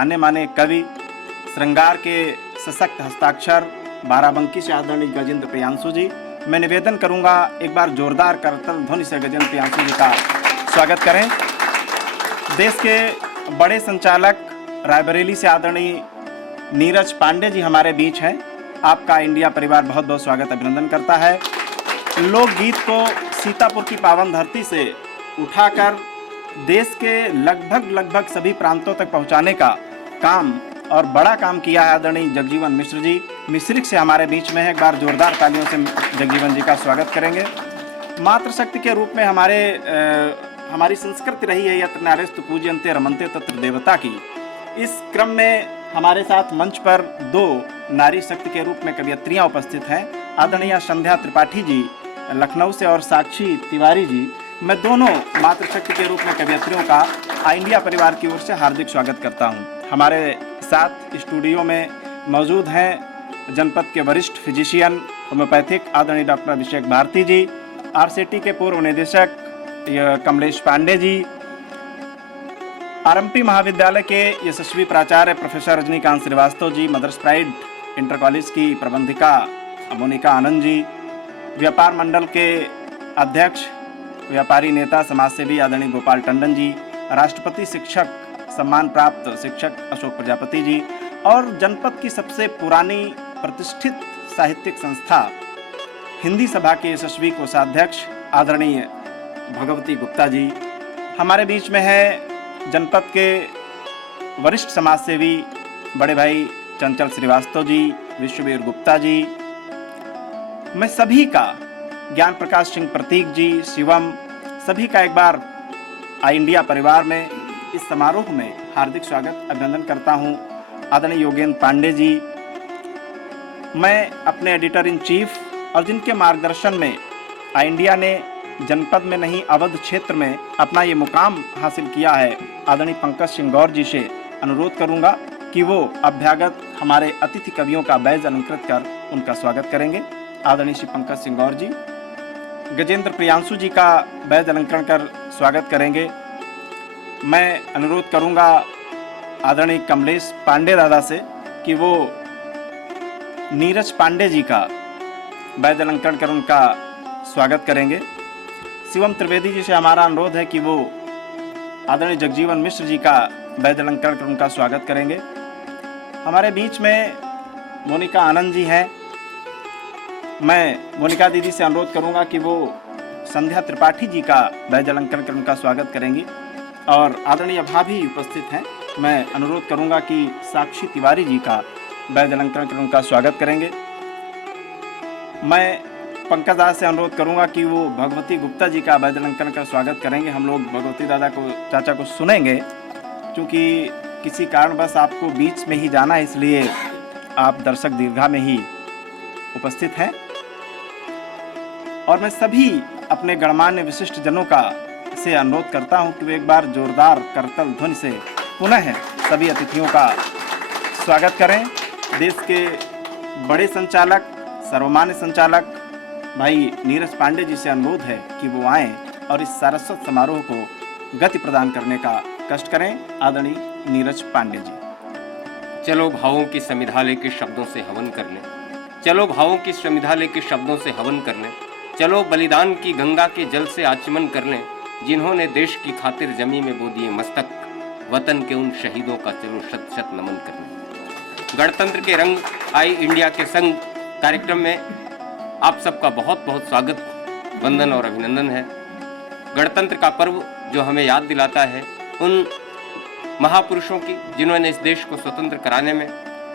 जाने माने कवि, श्रृंगार के सशक्त हस्ताक्षर बाराबंकी से आदरणीय गजेंद्र प्रियांशु जी। मैं निवेदन करूंगा एक बार जोरदार करतल ध्वनि से गजेंद्र प्रियांशु जी का स्वागत करें। देश के बड़े संचालक रायबरेली से आदरणीय नीरज पांडे जी हमारे बीच हैं। आपका इंडिया परिवार बहुत बहुत स्वागत अभिनंदन करता है। लोकगीत को सीतापुर की पावन धरती से उठाकर देश के लगभग सभी प्रांतों तक पहुंचाने का काम और बड़ा काम किया है आदरणीय जगजीवन मिश्र जी। मिश्रिक से हमारे बीच में है, एक बार जोरदार तालियों से जगजीवन जी का स्वागत करेंगे। मातृशक्ति के रूप में हमारी संस्कृति रही है यत्र नार्यस्तु पूज्यन्ते रमन्ते तत्र देवता की। इस क्रम में हमारे साथ मंच पर दो नारी शक्ति के रूप में कवियत्रियाँ उपस्थित हैं, आदरणीय संध्या त्रिपाठी जी लखनऊ से और साक्षी तिवारी जी। मैं दोनों मातृशक्ति के रूप में कवियत्रियों का इंडिया परिवार की ओर से हार्दिक स्वागत करता हूं। हमारे साथ स्टूडियो में मौजूद हैं जनपद के वरिष्ठ फिजिशियन होम्योपैथिक आदरणीय डॉक्टर अभिषेक भारती जी, आरसीटी के पूर्व निदेशक कमलेश पांडे जी, आरएमपी महाविद्यालय के यशस्वी प्राचार्य professor Rajinikanth Srivastava ji, mother's pride inter college की प्रबंधिका मोनिका आनंद जी, व्यापार मंडल के अध्यक्ष व्यापारी नेता समाजसेवी आदरणीय गोपाल टंडन जी, राष्ट्रपति शिक्षक सम्मान प्राप्त शिक्षक अशोक प्रजापति जी और जनपद की सबसे पुरानी प्रतिष्ठित साहित्यिक संस्था हिंदी सभा के यशस्वी कोषाध्यक्ष आदरणीय भगवती गुप्ता जी। हमारे बीच में है जनपद के वरिष्ठ समाजसेवी बड़े भाई चंचल श्रीवास्तव जी, विश्ववीर गुप्ता जी। मैं सभी का, ज्ञान प्रकाश सिंह प्रतीक जी, शिवम, सभी का एक बार इंडिया परिवार में इस समारोह में हार्दिक स्वागत अभिनंदन करता हूं। आदरणीय योगेंद्र पांडे जी, मैं अपने एडिटर इन चीफ और जिनके मार्गदर्शन में इंडिया ने जनपद में नहीं अवध क्षेत्र में अपना ये मुकाम हासिल किया है, आदरणीय पंकज सिंह गौर जी से अनुरोध करूंगा कि वो अभ्यागत हमारे अतिथि कवियों का बैज अलंकृत कर उनका स्वागत करेंगे। आदरणीय श्री पंकज सिंह गौर जी गजेंद्र प्रियांशु जी का बैज अलंकरण कर स्वागत करेंगे। मैं अनुरोध करूंगा आदरणीय कमलेश पांडे दादा से कि वो नीरज पांडे जी का बैज अलंकरण कर उनका स्वागत करेंगे। शिवम त्रिवेदी जी से हमारा अनुरोध है कि वो आदरणीय जगजीवन मिश्र जी का बैज अलंकरण कर उनका स्वागत करेंगे। हमारे बीच में मोनिका आनंद जी हैं। मैं मोनिका दीदी से अनुरोध करूंगा कि वो संध्या त्रिपाठी जी का बैज अलंकरण कर उनका स्वागत करेंगी और आदरणीय भाभी उपस्थित हैं। मैं अनुरोध करूंगा कि साक्षी तिवारी जी का बैज अलंकरण कर उनका स्वागत करेंगे। मैं पंकज दादा से अनुरोध करूंगा कि वो भगवती गुप्ता जी का बैज अलंकरण कर स्वागत करेंगे। हम लोग भगवती चाचा को सुनेंगे, क्योंकि किसी कारणवश आपको बीच में ही जाना है, इसलिए आप दर्शक दीर्घा में ही उपस्थित हैं। और मैं सभी अपने गणमान्य विशिष्ट जनों का से अनुरोध करता हूं कि वे एक बार जोरदार करतल ध्वनि से पुनः सभी अतिथियों का स्वागत करें। देश के बड़े संचालक, सर्वमान्य संचालक भाई नीरज पांडे जी से अनुरोध है कि वो आएं और इस सारस्वत समारोह को गति प्रदान करने का कष्ट करें। आदरणीय नीरज पांडे जी। चलो भावों की समिधालय के शब्दों से हवन कर लें, चलो भावों की समिधालय के शब्दों से हवन कर लें, चलो बलिदान की गंगा के जल से आचमन कर लें, जिन्होंने देश की खातिर जमी में बो दिए मस्तक, वतन के उन शहीदों का चलो शत शत नमन कर लें। गणतंत्र के रंग आई इंडिया के संग कार्यक्रम में आप सबका बहुत बहुत स्वागत, वंदन और अभिनंदन है। गणतंत्र का पर्व जो हमें याद दिलाता है उन महापुरुषों की जिन्होंने इस देश को स्वतंत्र कराने में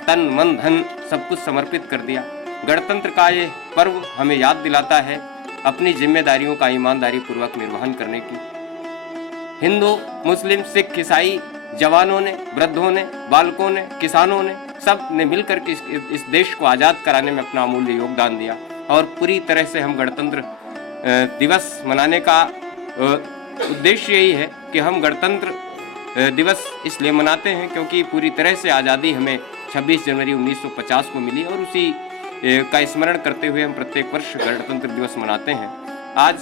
तन मन धन सब कुछ समर्पित कर दिया। गणतंत्र का ये पर्व हमें याद दिलाता है अपनी जिम्मेदारियों का ईमानदारी पूर्वक निर्वहन करने की। हिंदू, मुस्लिम, सिख, ईसाई, जवानों ने, वृद्धों ने, बालकों ने, किसानों ने, सब ने मिलकर के इस देश को आज़ाद कराने में अपना अमूल्य योगदान दिया। और पूरी तरह से हम गणतंत्र दिवस मनाने का उद्देश्य यही है कि हम गणतंत्र दिवस इसलिए मनाते हैं क्योंकि पूरी तरह से आज़ादी हमें 26 जनवरी 1950 को मिली और उसी का स्मरण करते हुए हम प्रत्येक वर्ष गणतंत्र दिवस मनाते हैं। आज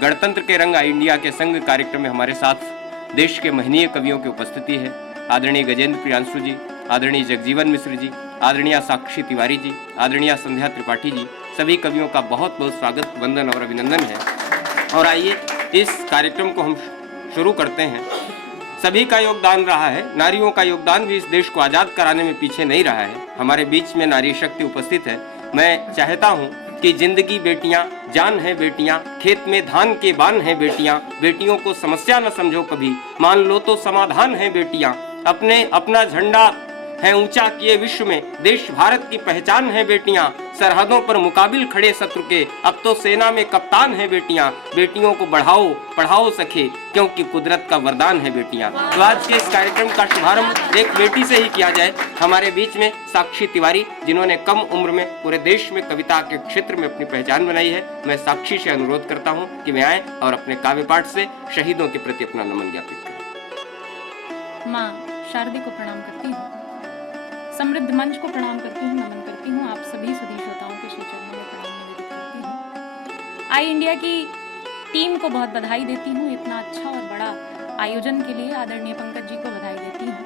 गणतंत्र के रंग इंडिया के संग कार्यक्रम में हमारे साथ देश के महनीय कवियों की उपस्थिति है। आदरणीय गजेंद्र प्रियांशु जी, आदरणीय जगजीवन मिश्र जी, आदरणीय साक्षी तिवारी जी, आदरणीय संध्या त्रिपाठी जी, सभी कवियों का बहुत बहुत स्वागत, वंदन और अभिनंदन है। और आइए इस कार्यक्रम को हम शुरू करते हैं। सभी का योगदान रहा है, नारियों का योगदान भी इस देश को आज़ाद कराने में पीछे नहीं रहा है। हमारे बीच में नारी शक्ति उपस्थित है। मैं चाहता हूँ कि जिंदगी बेटियां जान है बेटियां, खेत में धान के बान है बेटियां, बेटियों को समस्या न समझो कभी, मान लो तो समाधान है बेटियां, अपना झंडा है ऊंचा किए विश्व में, देश भारत की पहचान है बेटियां, सरहदों पर मुकाबिल खड़े शत्रु के, अब तो सेना में कप्तान है बेटियां, बेटियों को बढ़ाओ पढ़ाओ सखे, क्योंकि कुदरत का वरदान है बेटियां। तो आज के इस कार्यक्रम का शुभारंभ एक बेटी से ही किया जाए। हमारे बीच में साक्षी तिवारी, जिन्होंने कम उम्र में पूरे देश में कविता के क्षेत्र में अपनी पहचान बनाई है। मैं साक्षी से अनुरोध करता हूँ कि वे आए और अपने काव्य पाठ से शहीदों के प्रति अपना नमन ज्ञापित करें। माँ शारदे को प्रणाम करती हूँ, समृद्ध मंच को प्रणाम करती हूँ, नमन करती हूँ, आप सभी सुधी श्रोताओं के श्री चरणों में प्रणाम निवेदित करती हूँ। आई इंडिया की टीम को बहुत बधाई देती हूँ, इतना अच्छा और बड़ा आयोजन के लिए आदरणीय पंकज जी को बधाई देती हूँ।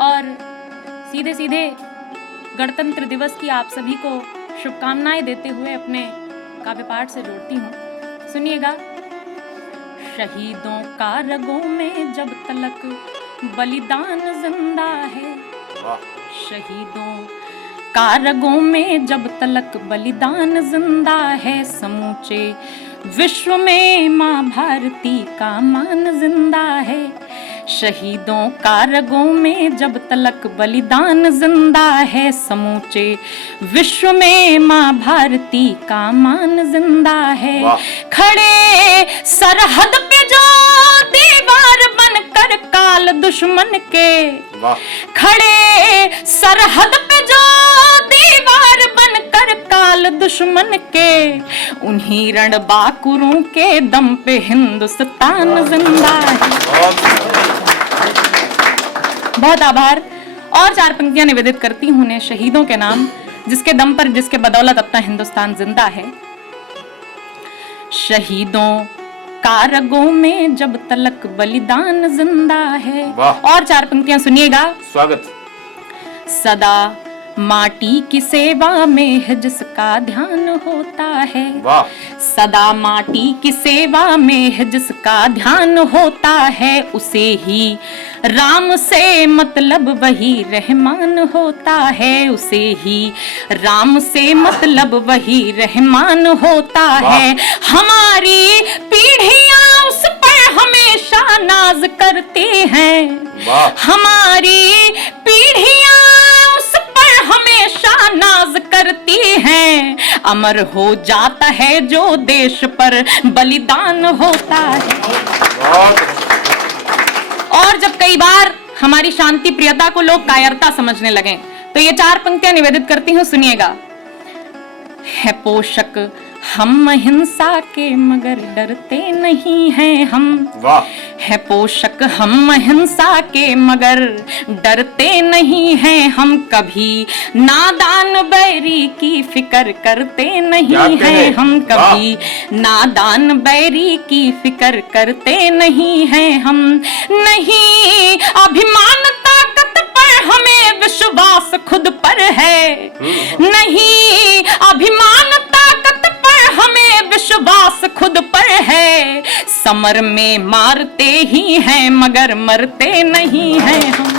और सीधे सीधे गणतंत्र दिवस की आप सभी को शुभकामनाएं देते हुए अपने काव्य पाठ से जोड़ती हूँ। सुनिएगा। शहीदों का रगों में जब तलक बलिदान जिंदा है, शहीदों का रगों में जब तलक बलिदान जिंदा है, समूचे विश्व में माँ भारती का मान जिंदा है। शहीदों का रगों में जब तलक बलिदान जिंदा है, समूचे विश्व में माँ भारती का मान जिंदा है। खड़े सरहद पे जो दीवार बनकर काल दुश्मन के, खड़े सरहद पे जो दीवार बनकर काल दुश्मन के, उन्हीं रणबांकुरों के दम पे हिंदुस्तान जिंदा है। बहुत आभार। और 4 पंक्तियां निवेदित करती हूँ उन्हें शहीदों के नाम, जिसके दम पर, जिसके बदौलत अपना हिंदुस्तान जिंदा है। शहीदों का रगों में जब तलक बलिदान जिंदा है। और 4 पंक्तियां सुनिएगा। स्वागत। सदा माटी की सेवा में है जिसका ध्यान होता है, सदा माटी की सेवा में है जिसका ध्यान होता है, उसे ही राम से मतलब वही रहमान होता है, उसे ही राम से मतलब वही रहमान होता है। हमारी पीढ़ियां उस पर हमेशा नाज करती हैं, हमारी पीढ़ियां उस पर हमेशा नाज करती हैं, अमर हो जाता है जो देश पर बलिदान होता है। और जब कई बार हमारी शांति प्रियता को लोग कायरता समझने लगे, तो ये 4 पंक्तियां निवेदित करती हूँ, सुनिएगा। है पोषक हम हिंसा के मगर डरते नहीं हैं हम, है पोषक हम हिंसा के मगर डरते नहीं हैं हम, कभी नादान बैरी की फिक्र करते नहीं हैं हम, कभी नादान बैरी की फिक्र करते नहीं हैं हम। नहीं अभिमान ताकत पर हमें विश्वास खुद पर है, नहीं अभिमान ताकत पर हमें विश्वास खुद पर है, समर में मारते ही हैं मगर मरते नहीं हैं हम,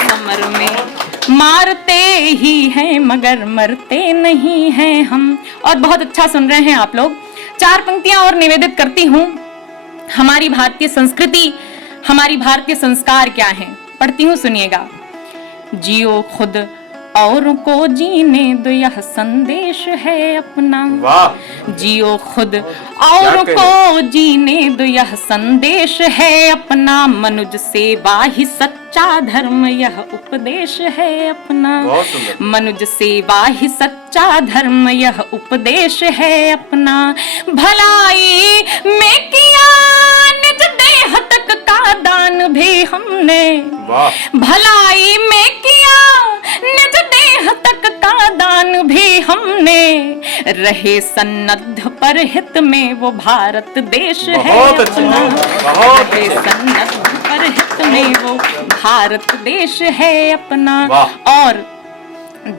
समर में मारते ही हैं मगर मरते नहीं हैं हम। और बहुत अच्छा सुन रहे हैं आप लोग। 4 पंक्तियां और निवेदित करती हूँ। हमारी भारतीय संस्कृति, हमारी भारतीय संस्कार क्या हैं, पढ़ती हूँ, सुनिएगा। जियो खुद औरों को जीने दो, यह संदेश है अपना, जियो खुद औरों को जीने दो, यह संदेश है अपना, मनुज सेवा ही सच्चा धर्म यह उपदेश है अपना, मनुज सेवा ही सच्चा धर्म यह उपदेश है अपना। भलाई में किया निज देह तक का दान भी हमने, भलाई में किया निज देह तक का दान भी हमने, रहे सन्नद्ध पर हित में वो भारत देश है बहुत अच्छे, अपना। बहुत रहे अच्छे। सन्नद्ध पर हित में वो भारत देश है अपना। वाह। और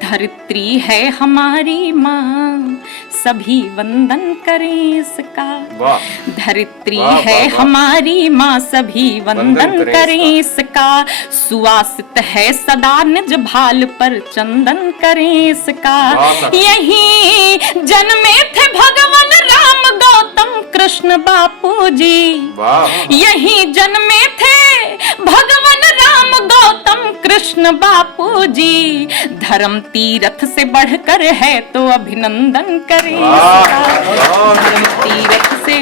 धरित्री है हमारी माँ, सभी वंदन करें इसका। वाह। धरित्री वाह, है वाह, वाह। हमारी माँ, सभी वंदन वंदन करें करें इसका। सुवासित है सदा निज भाल पर, चंदन करें इसका। वाह। यही जन्मे थे भगवान राम गौतम कृष्ण बापू जी। वाह। यही जन्मे थे भगवान राम गौतम कृष्ण बापू जी। धर्म तीरथ से बढ़कर है तो अभिनंदन करें इसका। धर्म तीरथ से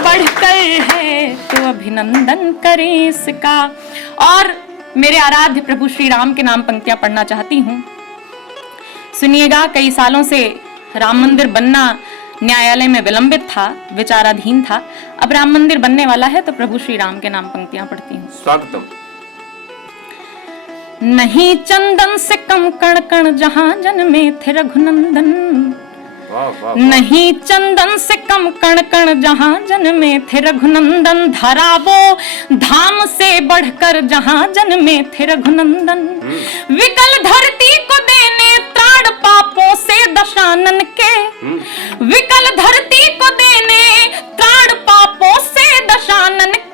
बढ़कर है तो अभिनंदन करें इसका। और मेरे आराध्य प्रभु श्री राम के नाम पंक्तियां पढ़ना चाहती हूँ। सुनिएगा, कई सालों से राम मंदिर बनना न्यायालय में विलंबित था, विचाराधीन था। अब राम मंदिर बनने वाला है तो प्रभु श्री राम के नाम पंक्तियां पढ़ती हूँ। स्वागतम। नहीं चंदन से कम कण कण जहां जन्मे थे रघुनंदन। वाह, वाह, वाह। नहीं चंदन से कम कण कण जहां जन्मे थे रघुनंदन। धरा वो धाम से बढ़कर जहां जन्मे थे रघुनंदन। विकल धरती को देने त्राण पापों से दशानन के। विकल धरती को देने त्राण पापों से दशानन के।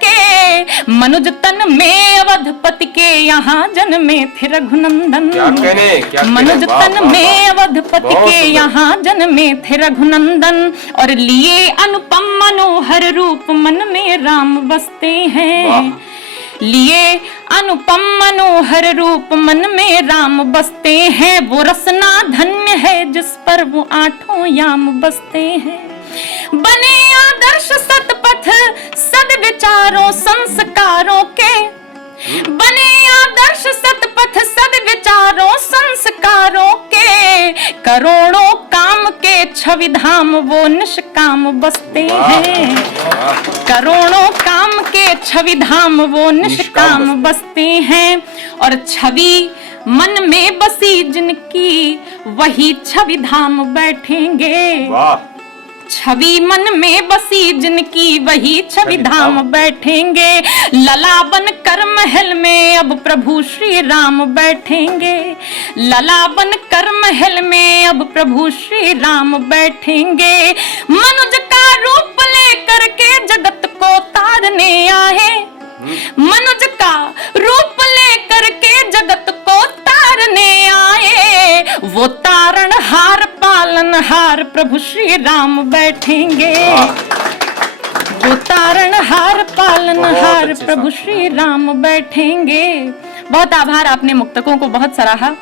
मनुज तन में अवधपति के यहाँ जन्मे थे रघुनंदन। क्या कहने, क्या कहने। मनुज वाह, तन वाह, में वाह। अवधपति बहुत के सुंदर। यहाँ जन्मे थे रघुनंदन। और लिए अनुपम मनोहर रूप मन में राम बसते हैं। वाह। लिए अनुपम मनोहर रूप मन में राम बसते हैं। वो रसना धन्य है जिस पर वो आठों याम बसते हैं। बने आदर्श सतपथ सद्विचारों संस्कारों के। बने आदर्श सतपथ सद्विचारों संस्कारों के। करोड़ों काम के छवि धाम वो निष्काम बसते हैं। करोड़ों काम के छवि धाम वो निष्काम बसते हैं। और छवि मन में बसी जिनकी वही छवि धाम बैठेंगे। वाह। छवि मन में बसी जिनकी वही छवि धाम बैठेंगे। ललावन कर महल में अब प्रभु श्री राम बैठेंगे। ललावन कर महल में अब प्रभु श्री राम बैठेंगे। मनुज का रूप लेकर के जगत को तारने आए। मनुज का रूप लेकर के जगत को तारने आए। वो तारण हार पालन हार प्रभु श्री राम बैठेंगे। वो तारण हार पालन हार प्रभु श्री राम बैठेंगे। बहुत आभार, आपने मुक्तकों को बहुत सराहा।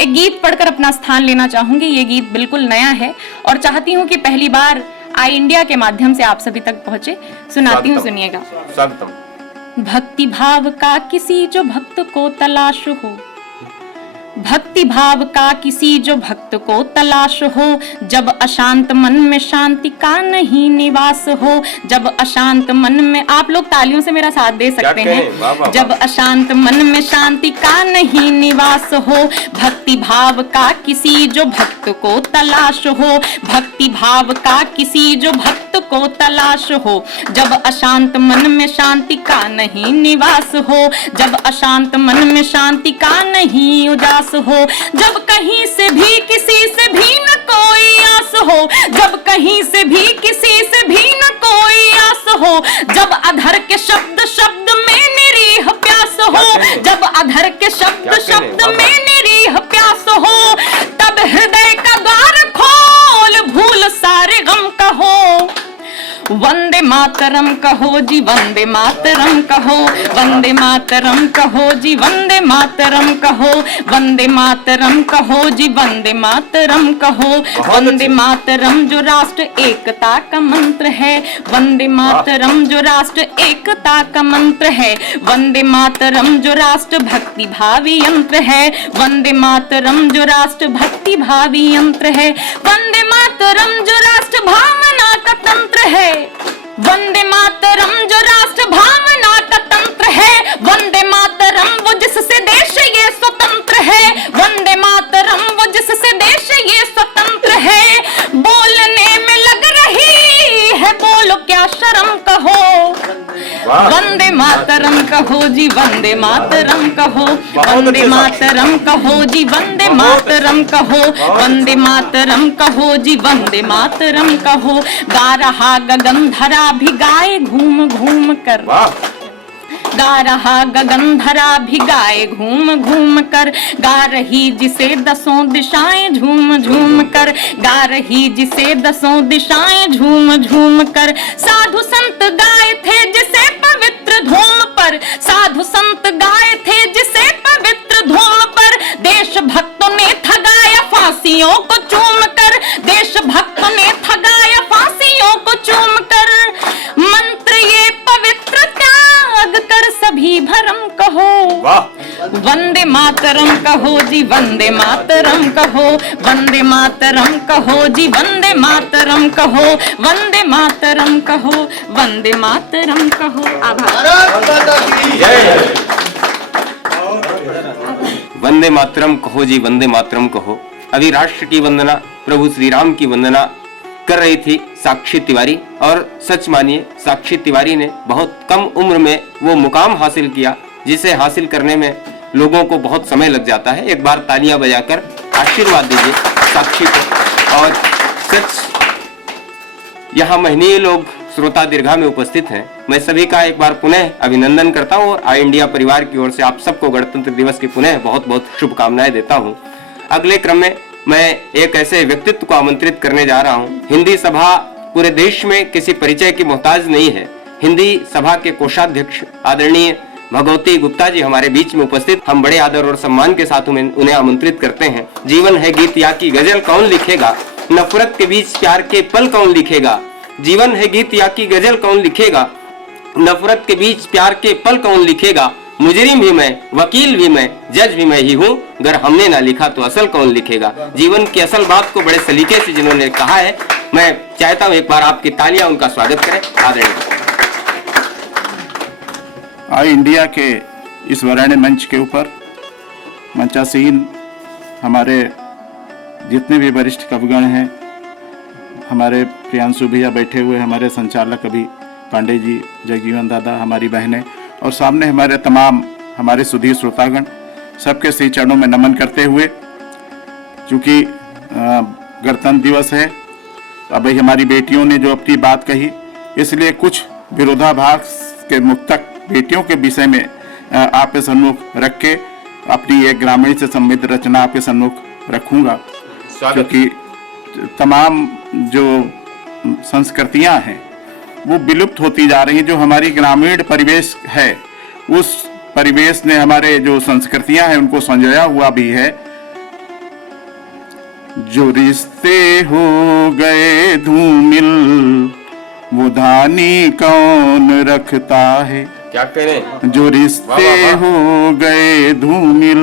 एक गीत पढ़कर अपना स्थान लेना चाहूंगी। ये गीत बिल्कुल नया है और चाहती हूँ कि पहली बार आई इंडिया के माध्यम से आप सभी तक पहुंचे। सुनाती हूँ, सुनिएगा। स्वागतम। भक्ति भाव का किसी जो भक्त को तलाश हो। भक्ति भाव का किसी जो भक्त को तलाश हो। जब अशांत मन में शांति का नहीं निवास हो। जब अशांत मन में, आप लोग तालियों से मेरा साथ दे सकते हैं। जब अशांत मन में शांति का नहीं निवास हो। भक्ति भाव का किसी जो भक्त को तलाश हो। भक्ति भाव का किसी जो भक्त को तलाश हो। जब अशांत मन में शांति का नहीं निवास हो। जब अशांत मन में शांति का नहीं उदास हो। जब कहीं से भी किसी से भी न कोई आस हो। जब कहीं से भी किसी से भी न कोई आस हो। जब अधर के शब्द शब्द में निरीह प्यास हो। जब अधर के शब्द शब्द में निरीह प्यास हो। तब हृदय का द्वार खोल भूल सारे गम कहो। वंदे मातरम कहो जी, वंदे मातरम कहो। वंदे मातरम कहो जी, वंदे मातरम कहो। वंदे मातरम कहो जी, वंदे मातरम कहो। वंदे मातरम जो राष्ट्र एकता का मंत्र है। वंदे मातरम जो राष्ट्र एकता का मंत्र है। वंदे मातरम जो राष्ट्र भक्ति भावी यंत्र है। वंदे मातरम जो राष्ट्र भक्ति भावी यंत्र है। वंदे मातरम जो राष्ट्र भावना का तंत्र है। वंदे मातरम जो राष्ट्र भावना का तंत्र है। वंदे मातरम वो जिससे देश ये स्वतंत्र है। वंदे मातरम वो जिससे देश ये स्वतंत्र है। बोल कहो जी, वंदे मातरम कहो, वंदे मातरम कहो जी, वंदे मातरम कहो, वंदे मातरम कहो जी, वंदे मातरम कहो। गा रहा गगन धरा भी गाए घूम घूम कर, गा रहा गगन धरा भी गाए घूम घूम कर, गा रही जिसे दसों दिशाएं झूम झूम कर, गा रही जिसे दसों दिशाएं झूम झूम कर। साधु संत गाए थे जिसे पवित्र धूम पर, साधु संत गाए थे जिसे पवित्र धूम पर, देश भक्तों ने ठगाया फांसियों को चूम कर, देश भक्तों ने ठगाया फांसियों को चूम कर। मंत्र ये पवित्र त्याग कर सभी भरम कहो, वंदे मातरम कहो जी, वंदे मातरम कहो, वंदे मातरम कहो जी, वंदे मातरम कहो, वंदे मातरम कहो, वंदे मातरम कहो। आभार। वंदे मातरम कहो जी, वंदे मातरम कहो। अभी राष्ट्र की वंदना, प्रभु श्री राम की वंदना कर रही थी साक्षी तिवारी, और सच मानिए साक्षी तिवारी ने बहुत कम उम्र में वो मुकाम हासिल किया जिसे हासिल करने में लोगों को बहुत समय लग जाता है। एक बार तालियां बजाकर आशीर्वाद दीजिए साक्षी को। और सच यहाँ महनीय लोग श्रोता दीर्घा में उपस्थित हैं, मैं सभी का एक बार पुनः अभिनंदन करता हूँ और आई इंडिया परिवार की ओर से आप सबको गणतंत्र दिवस की पुनः बहुत बहुत शुभकामनाएं देता हूँ। अगले क्रम में मैं एक ऐसे व्यक्तित्व को आमंत्रित करने जा रहा हूँ। हिंदी सभा पूरे देश में किसी परिचय की मोहताज नहीं है। हिंदी सभा के कोषाध्यक्ष आदरणीय भगवती गुप्ता जी हमारे बीच में उपस्थित, हम बड़े आदर और सम्मान के साथ उन्हें आमंत्रित करते हैं। जीवन है गीत या की गजल कौन लिखेगा, नफरत के बीच प्यार के पल कौन लिखेगा। जीवन है गीत या की गजल कौन लिखेगा, नफरत के बीच प्यार के पल कौन लिखेगा। मुजरिम भी मैं, वकील भी मैं, जज भी मैं ही हूँ, अगर हमने ना लिखा तो असल कौन लिखेगा। जीवन की असल बात को बड़े सलीके से जिन्होंने कहा है, मैं चाहता हूँ एक बार आपकी तालियां उनका स्वागत करें। आदरणीय आई इंडिया के इस वरेण्य मंच के ऊपर मंचासीन हमारे जितने भी वरिष्ठ कविगण हैं, हमारे प्रियांशु भैया बैठे हुए, हमारे संचालक अभी पांडे जी, जगजीवन दादा, हमारी बहनें, और सामने हमारे तमाम हमारे सुधीर श्रोतागण, सबके श्री चरणों में नमन करते हुए, चूँकि गणतंत्र दिवस है, अभी हमारी बेटियों ने जो अपनी बात कही, इसलिए कुछ विरोधाभास के मुक्तक बेटियों के विषय में आपके सम्मुख रख के अपनी एक ग्रामीण से समृद्ध रचना आपके सम्मुख रखूंगा, क्योंकि तमाम जो संस्कृतियां हैं वो विलुप्त होती जा रही हैं। जो हमारी ग्रामीण परिवेश है, उस परिवेश ने हमारे जो संस्कृतियां हैं उनको संजोया हुआ भी है। जो रिश्ते हो गए धूमिल, वो धानी कौन रखता है। क्या करें? जो रिश्ते हो गए धूमिल,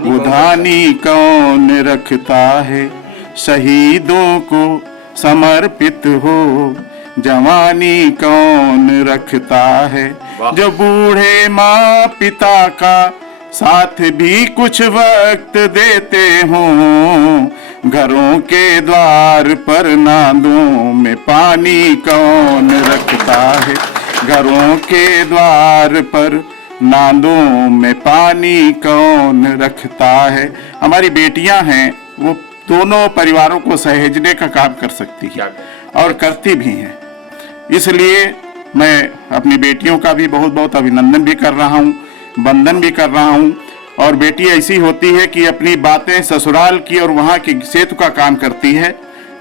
वो धानी कौन रखता है। शहीदों को समर्पित हो जवानी कौन रखता है। जो बूढ़े माँ पिता का साथ भी कुछ वक्त देते हों, घरों के द्वार पर नादों में पानी कौन रखता है। घरों के द्वार पर नादों में पानी कौन रखता है। हमारी बेटियां हैं, वो दोनों परिवारों को सहेजने का काम कर सकती है और करती भी हैं। इसलिए मैं अपनी बेटियों का भी बहुत बहुत अभिनंदन भी कर रहा हूँ, वंदन भी कर रहा हूँ। और बेटी ऐसी होती है कि अपनी बातें ससुराल की और वहाँ की सेतु का काम करती है।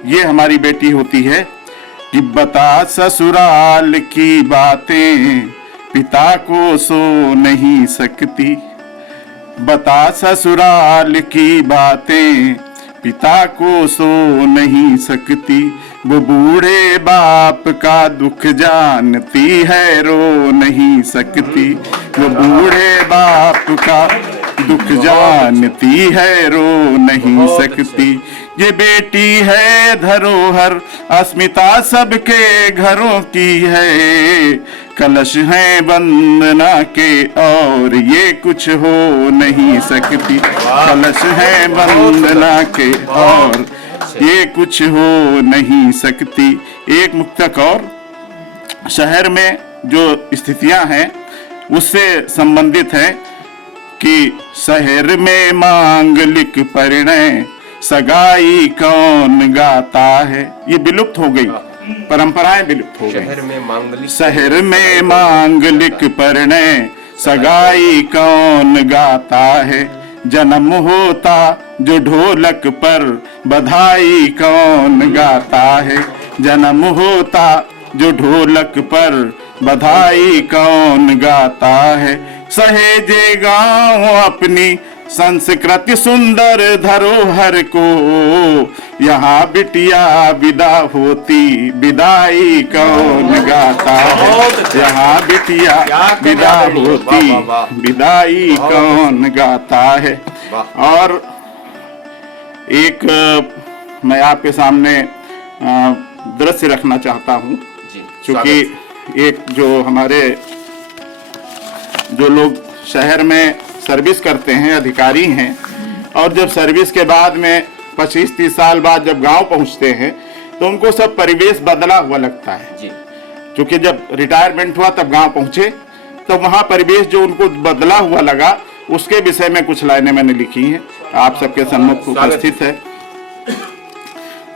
ये हमारी बेटी होती है कि बता ससुराल की बातें पिता को सो नहीं सकती। बता ससुराल की बातें पिता को सो नहीं सकती। वो बूढ़े बाप का दुख जानती है, रो नहीं सकती। वो बूढ़े बाप का दुख जानती है, रो नहीं सकती। ये बेटी है धरोहर, अस्मिता सबके घरों की है। कलश है वंदना के और ये कुछ हो नहीं सकती। कलश है वंदना के और ये कुछ हो नहीं सकती। एक मुक्तक और, शहर में जो स्थितियां हैं उससे संबंधित है कि शहर में मांगलिक परिणय सगाई कौन गाता है। ये विलुप्त हो गई, परंपराएं विलुप्त हो गई। शहर में मांगलिक परिणय सगाई कौन गाता है, जन्म होता जो ढोलक पर बधाई कौन गाता है, जन्म होता जो ढोलक पर बधाई कौन गाता है। सहेजे गाँव अपनी संस्कृति सुंदर धरोहर को, यहाँ बिटिया विदा होती विदाई कौन गाता है, यहाँ बिटिया विदा होती विदाई कौन गाता है। और एक मैं आपके सामने दृश्य रखना चाहता हूँ, क्योंकि एक जो हमारे जो लोग शहर में सर्विस करते हैं, अधिकारी हैं, और जब सर्विस के बाद में 25-30 साल बाद जब गांव पहुंचते हैं तो उनको सब परिवेश बदला हुआ लगता है जी। क्योंकि जब रिटायरमेंट हुआ तब गांव पहुंचे तो वहां परिवेश जो उनको बदला हुआ लगा, उसके विषय में कुछ लाइनें मैंने लिखी हैं, आप सबके सम्मुख उपस्थित है।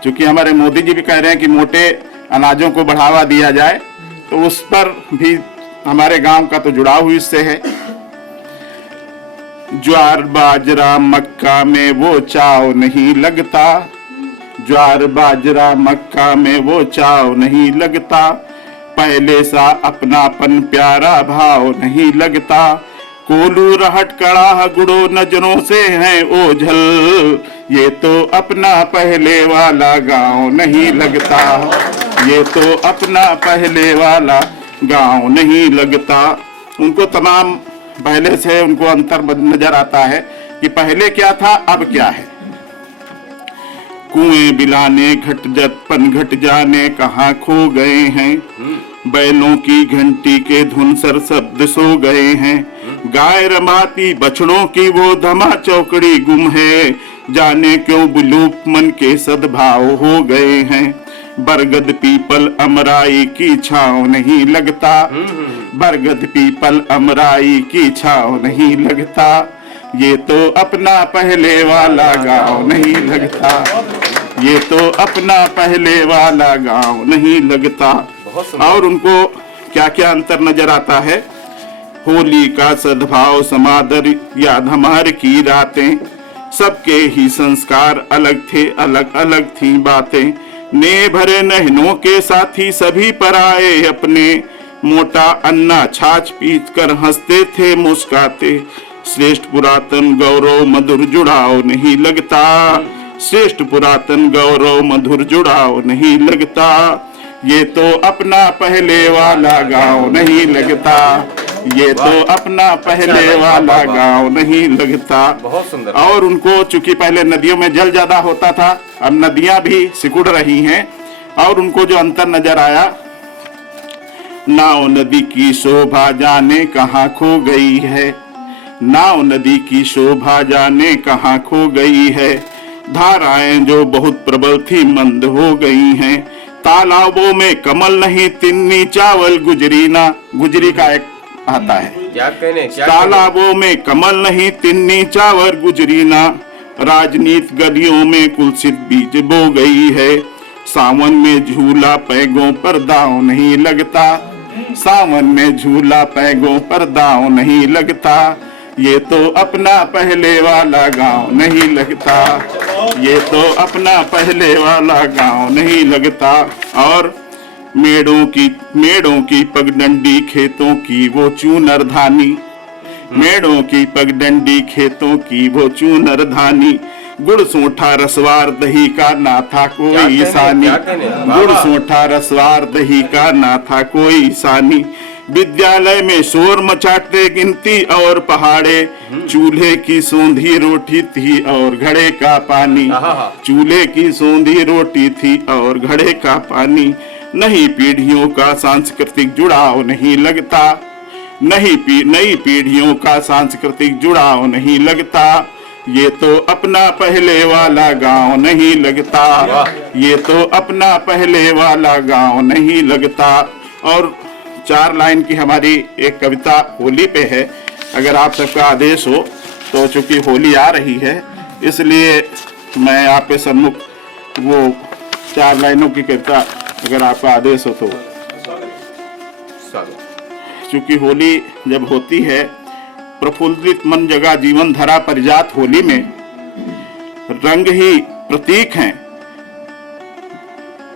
क्योंकि हमारे मोदी जी भी कह रहे हैं कि मोटे अनाजों को बढ़ावा दिया जाए, तो उस पर भी हमारे गांव का तो जुड़ाव इससे है। ज्वार बाजरा मक्का में वो चाव नहीं लगता, ज्वार बाजरा मक्का में वो चाव नहीं लगता, पहले सा अपनापन प्यारा भाव नहीं लगता, कोलू रहट कड़ाह गुड़ो नजरों से है ओझल, ये तो अपना पहले वाला गांव नहीं लगता, ये तो अपना पहले वाला गांव नहीं लगता। उनको तमाम पहले से उनको अंतर नजर आता है कि पहले क्या था अब क्या है। कुएं बिलाने घट जतपन घट जाने कहाँ खो गए हैं, बैलों की घंटी के धुन सर शब्द सो गए हैं, गाय रमाती बछड़ों की वो धमा चौकड़ी गुम है, जाने क्यों विलुप्त मन के सद्भाव हो गए हैं। बरगद पीपल अमराई की छाँव नहीं लगता, बरगद पीपल अमराई की छाँव नहीं लगता, ये तो अपना पहले वाला गांव नहीं लगता, ये तो अपना पहले वाला गांव नहीं लगता। और उनको क्या क्या अंतर नजर आता है। होली का सद्भाव समादर याद हमार की रातें, सबके ही संस्कार अलग थे, अलग अलग थी बातें, ने भरे नहनों के साथी सभी पर आए अपने, मोटा अन्ना छाछ पीट कर हंसते थे मुस्काते, श्रेष्ठ पुरातन गौरव मधुर जुड़ाव नहीं लगता, श्रेष्ठ पुरातन गौरव मधुर जुड़ाव नहीं लगता, ये तो अपना पहले वाला गांव नहीं लगता, ये तो अपना पहले वाला गांव नहीं लगता। बहुत सुंदर। और उनको चूंकि पहले नदियों में जल ज्यादा होता था, अब नदियां भी सिकुड़ रही हैं, और उनको जो अंतर नजर आया, नाव नदी की शोभा जाने कहाँ खो गई है, नाव नदी की शोभा जाने कहाँ खो गई है, धाराएं जो बहुत प्रबल थी मंद हो गई हैं, तालाबों में कमल नहीं तिन्नी चावल गुजरी ना, गुजरी का एक आता है, क्या कहने, तालाबों में कमल नहीं तिन्नी चावल गुजरी ना, राजनीति गलियों में कुलसित बीज बो गई है, सावन में झूला पैगों पर दांव नहीं लगता, सावन में झूला पैगों पर दांव नहीं लगता, ये तो अपना पहले वाला गांव नहीं लगता, ये तो अपना पहले वाला गांव नहीं लगता। और मेड़ों की पगडंडी खेतों की वो चूनर धानी, मेड़ों की पगडंडी खेतों की वो चूनर धानी, गुड़ सोठा रसवार दही का ना था कोई सानी, गुड़ सोठा रसवार दही का ना था कोई सानी, विद्यालय में शोर मचाते गिनती और पहाड़े, चूल्हे की सौंधी रोटी थी और घड़े का पानी, चूल्हे की सौंधी रोटी थी और घड़े का पानी, नई पीढ़ियों का सांस्कृतिक जुड़ाव नहीं लगता, नई पीढ़ियों का सांस्कृतिक जुड़ाव नहीं लगता, ये तो अपना पहले वाला गांव नहीं लगता, ये तो अपना पहले वाला गांव नहीं लगता। और 4 लाइन की हमारी एक कविता होली पे है, अगर आप सबका आदेश हो तो। चूंकि होली आ रही है इसलिए मैं आपके सम्मुख वो 4 लाइनों की कविता, अगर आपका आदेश हो तो। चूंकि होली जब होती है, प्रफुल्लित मन जगा जीवन धरा परिजात होली में, रंग ही प्रतीक हैं,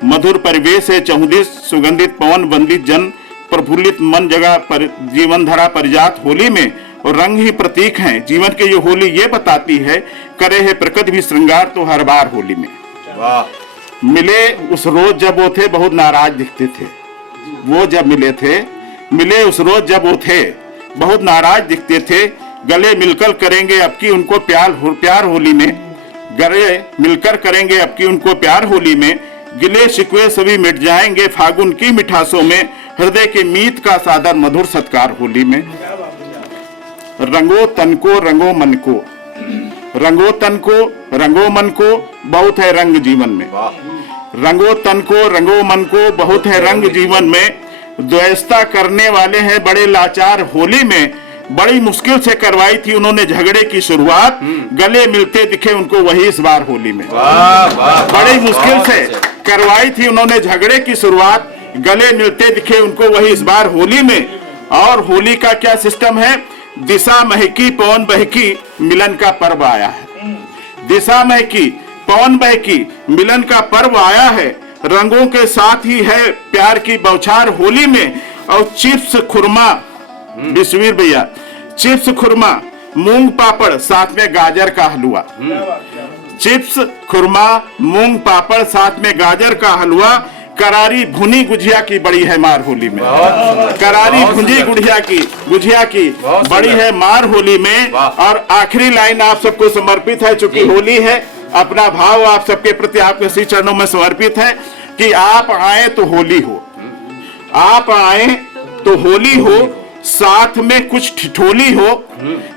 मधुर परिवेश है चहुदिश, सुगंधित पवन वंदित जन, प्रफुल्लित मन जगा जीवन धरा परिजात होली में, और रंग ही प्रतीक हैं जीवन के। ये होली ये बताती है, करे है प्रकृति भी श्रृंगार तो हर बार होली में। मिले उस रोज जब वो थे बहुत नाराज दिखते थे, वो जब मिले उस रोज जब वो थे बहुत नाराज दिखते थे, गले मिलकर करेंगे अब की उनको प्यार होली में, गले मिलकर करेंगे अब की उनको प्यार होली में, गिले शिकवे सभी मिट जाएंगे फागुन की मिठासों में, हृदय के मीत का सादर मधुर सत्कार होली में। रंगो तन को रंगो मन को, रंगो तन को रंगो मन को, बहुत है रंग जीवन में। रंगो तन को रंगो मन को, बहुत है रंग जीवन में, द्वेषता करने वाले हैं बड़े लाचार होली में, बड़ी मुश्किल से करवाई थी उन्होंने झगड़े की शुरुआत, गले मिलते दिखे उनको वही इस बार होली में। बड़ी मुश्किल से करवाई थी उन्होंने झगड़े की शुरुआत, गले मिलते दिखे उनको वही इस बार होली में। और होली का क्या सिस्टम है, दिशा महकी पवन बहकी मिलन का पर्व आया है। दिशा महकी पवन बहकी मिलन का पर्व आया है, रंगों के साथ ही है प्यार की बौछार होली में। और चिप्स खुरमा, विश्ववीर भैया, चिप्स खुरमा मूंग पापड़ साथ में गाजर का हलवा, चिप्स खुरमा मूंग पापड़ साथ में गाजर का हलवा, करारी भुनी गुजिया की बड़ी है मार होली में। करारी भुनी गुजिया की बड़ी है मार होली में। और आखिरी लाइन आप सबको समर्पित है, चूंकि होली है, अपना भाव आप सबके प्रति आपके श्री चरणों में समर्पित है कि आप आए तो होली हो, आप आए तो होली हो, साथ में कुछ ठिठोली हो।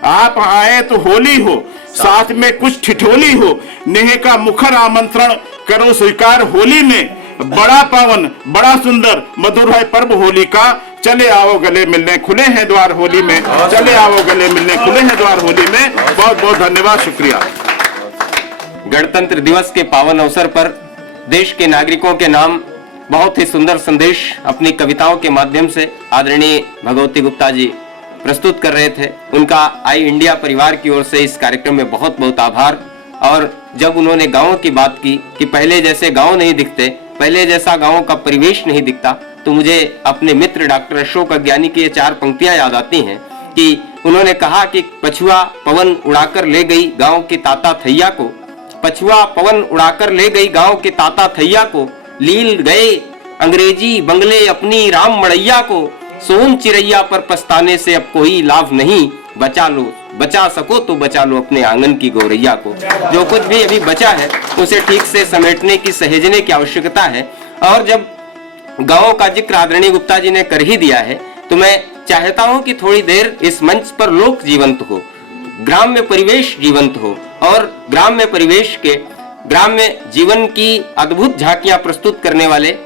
आप आए तो होली हो, साथ में कुछ ठिठोली हो, नेह का मुखर आमंत्रण करो स्वीकार होली में। बड़ा पावन बड़ा सुंदर मधुर है पर्व होली का, चले आओ गले मिलने खुले हैं द्वार होली में, चले आओ गले मिलने खुले हैं द्वार होली में। बहुत बहुत धन्यवाद, शुक्रिया। गणतंत्र दिवस के पावन अवसर पर देश के नागरिकों के नाम बहुत ही सुंदर संदेश अपनी कविताओं के माध्यम से आदरणीय भगवती गुप्ता जी प्रस्तुत कर रहे थे। उनका आई इंडिया परिवार की ओर से इस कार्यक्रम में बहुत बहुत आभार। और जब उन्होंने गाँव की बात की कि पहले जैसे गाँव नहीं दिखते, पहले जैसा गाँव का परिवेश नहीं दिखता, तो मुझे अपने मित्र डॉक्टर अशोक अज्ञानी की ये 4 पंक्तियां याद आती हैं कि उन्होंने कहा कि पछुआ पवन उड़ाकर ले गई गाँव की ताता थैया को, पछुआ पवन उड़ाकर ले गई गाँव के ताता थैया को, लील गए अंग्रेजी बंगले अपनी राम मड़ैया को, सोन चिरैया पर पछताने से अब कोई लाभ नहीं, बचा लो, बचा सको तो बचा लो अपने आंगन की गौरैया को। जो कुछ भी अभी बचा है उसे ठीक से समेटने की, सहेजने की आवश्यकता है। और जब गाँव का जिक्र आदरणीय गुप्ता जी ने कर ही दिया है, तो मैं चाहता हूं कि थोड़ी देर इस मंच पर लोक जीवंत हो, ग्राम्य परिवेश जीवंत हो, और ग्राम्य परिवेश के ग्राम्य जीवन की अद्भुत झांकियां प्रस्तुत करने वाले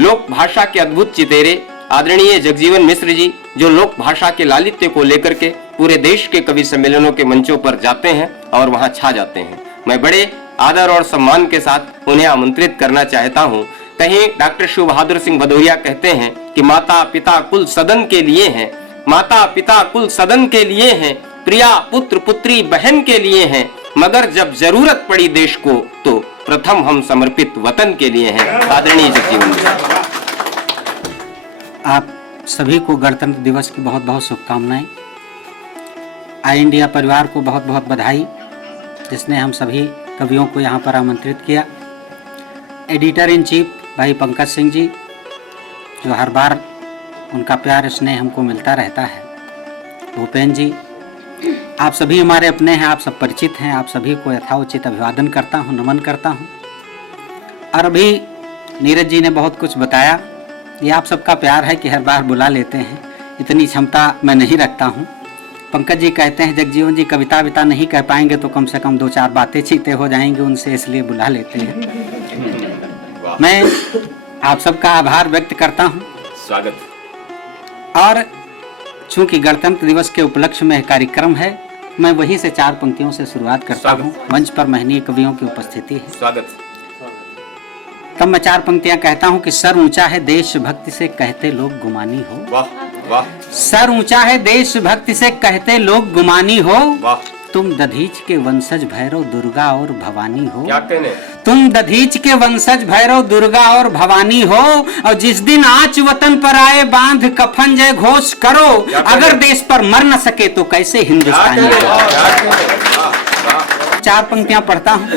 लोक भाषा के अद्भुत चितेरे आदरणीय जगजीवन मिश्र जी, जो लोक भाषा के लालित्य को लेकर के पूरे देश के कवि सम्मेलनों के मंचों पर जाते हैं और वहां छा जाते हैं। मैं बड़े आदर और सम्मान के साथ उन्हें आमंत्रित करना चाहता हूं। कहीं डॉक्टर शिव बहादुर सिंह भदौरिया कहते हैं कि माता पिता कुल सदन के लिए हैं, माता पिता कुल सदन के लिए हैं, प्रिया पुत्र पुत्री बहन के लिए हैं, मगर जब जरूरत पड़ी देश को तो प्रथम हम समर्पित वतन के लिए हैं। आदरणीय जगजीवन, आप सभी को गणतंत्र दिवस की बहुत बहुत शुभकामनाएं। आई इंडिया परिवार को बहुत बहुत बधाई, जिसने हम सभी कवियों को यहाँ पर आमंत्रित किया। एडिटर इन चीफ भाई पंकज सिंह जी, जो हर बार उनका प्यार स्नेह हमको मिलता रहता है। भूपेन जी, आप सभी हमारे अपने हैं, आप सब परिचित हैं, आप सभी को यथाउचित अभिवादन करता हूं, नमन करता हूं। और अभी नीरज जी ने बहुत कुछ बताया, ये आप सबका प्यार है कि हर बार बुला लेते हैं, इतनी क्षमता मैं नहीं रखता हूं। पंकज जी कहते हैं जगजीवन जी कविता विता नहीं कह पाएंगे तो कम से कम 2-4 बातें चीते हो जाएंगे उनसे, इसलिए बुला लेते हैं। मैं आप सबका आभार व्यक्त करता हूं। स्वागत। और चूंकि गणतंत्र दिवस के उपलक्ष्य में कार्यक्रम है, मैं वहीं से 4 पंक्तियों से शुरुआत करता हूँ। मंच पर महनीय कवियों की उपस्थिति है। स्वागत। तब मैं 4 पंक्तियां कहता हूँ कि सर ऊंचा है देशभक्ति से कहते लोग गुमानी हो। वाह वाह। सर ऊंचा है देशभक्ति से कहते लोग गुमानी हो। वाह। तुम दधीच के वंशज भैरव दुर्गा और भवानी हो। क्या कहने। तुम दधीच के वंशज भैरव दुर्गा और भवानी हो। और जिस दिन आंच वतन पर आए बांध कफन जय घोष करो। अगर देश पर मर न सके तो कैसे हिंदुस्तानी हो। 4 पंक्तियां पढ़ता हूँ।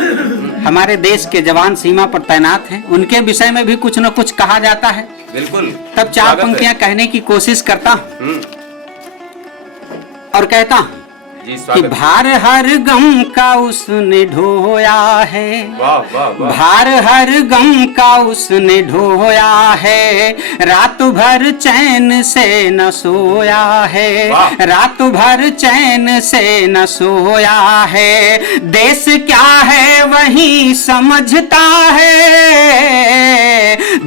हमारे देश के जवान सीमा पर तैनात हैं, उनके विषय में भी कुछ न कुछ कहा जाता है। बिल्कुल। तब 4 पंक्तियां कहने की कोशिश करता हूँ और कहता हूँ कि भार हर गम का उसने ढोया है। वाह वाह वाह। भार हर गम का उसने ढोया है। रात भर चैन से न सोया है। रात भर चैन से न सोया है। देश क्या है वही समझता है।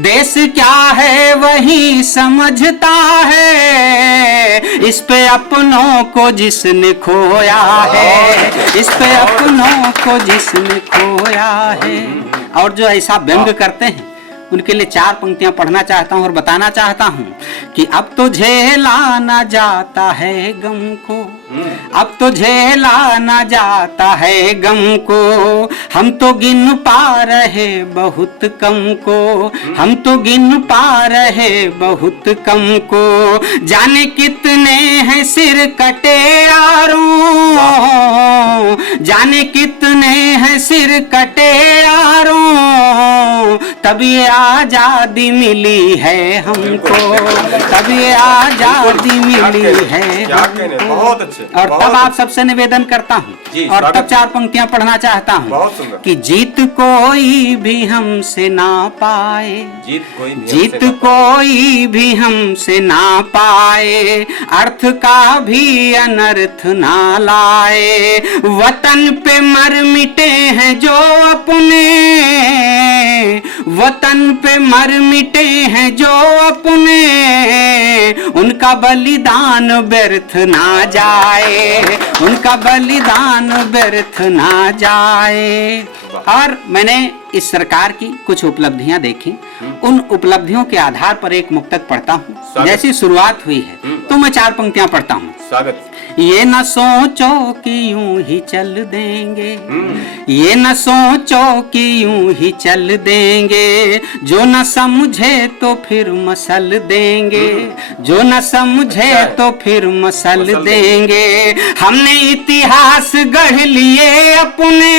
देश क्या है वही समझता है। इस पे अपनों को जिसने खोया है। इस पे अपनों को जिसने खोया है। और जो ऐसा व्यंग करते हैं उनके लिए 4 पंक्तियां पढ़ना चाहता हूं और बताना चाहता हूं कि अब तो झेला ना जाता है गम को। अब तो झेला ना जाता है गम को। हम तो गिन पा रहे बहुत कम को। हम तो गिन पा रहे बहुत कम को। जाने कितने हैं सिर कटे यारों। जाने कितने हैं सिर कटे यारों। तब ये आजादी मिली है हमको। तब ये आजादी मिली है हमको। बहुत अच्छे। और तब आप सबसे निवेदन करता हूँ और तब 4 पंक्तियां पढ़ना चाहता हूँ कि जीत कोई भी हमसे ना पाए। जीत कोई भी हमसे ना पाए। अर्थ का भी अनर्थ ना लाए। वतन पे मर मिटे हैं जो अपने। वतन पे मर मिटे हैं जो अपने। उनका बलिदान व्यर्थ ना जाए। उनका बलिदान व्यर्थ ना जाए। और मैंने इस सरकार की कुछ उपलब्धियां देखी। उन उपलब्धियों के आधार पर एक मुक्तक पढ़ता हूँ। जैसी शुरुआत हुई है तो मैं 4 पंक्तियां पढ़ता हूँ। स्वागत। ये न सोचो कि यूं ही चल देंगे। ये न सोचो कि यूं ही चल देंगे। जो न समझे तो फिर मसल देंगे। जो न समझे तो फिर मसल देंगे। हमने इतिहास गढ़ लिए अपने।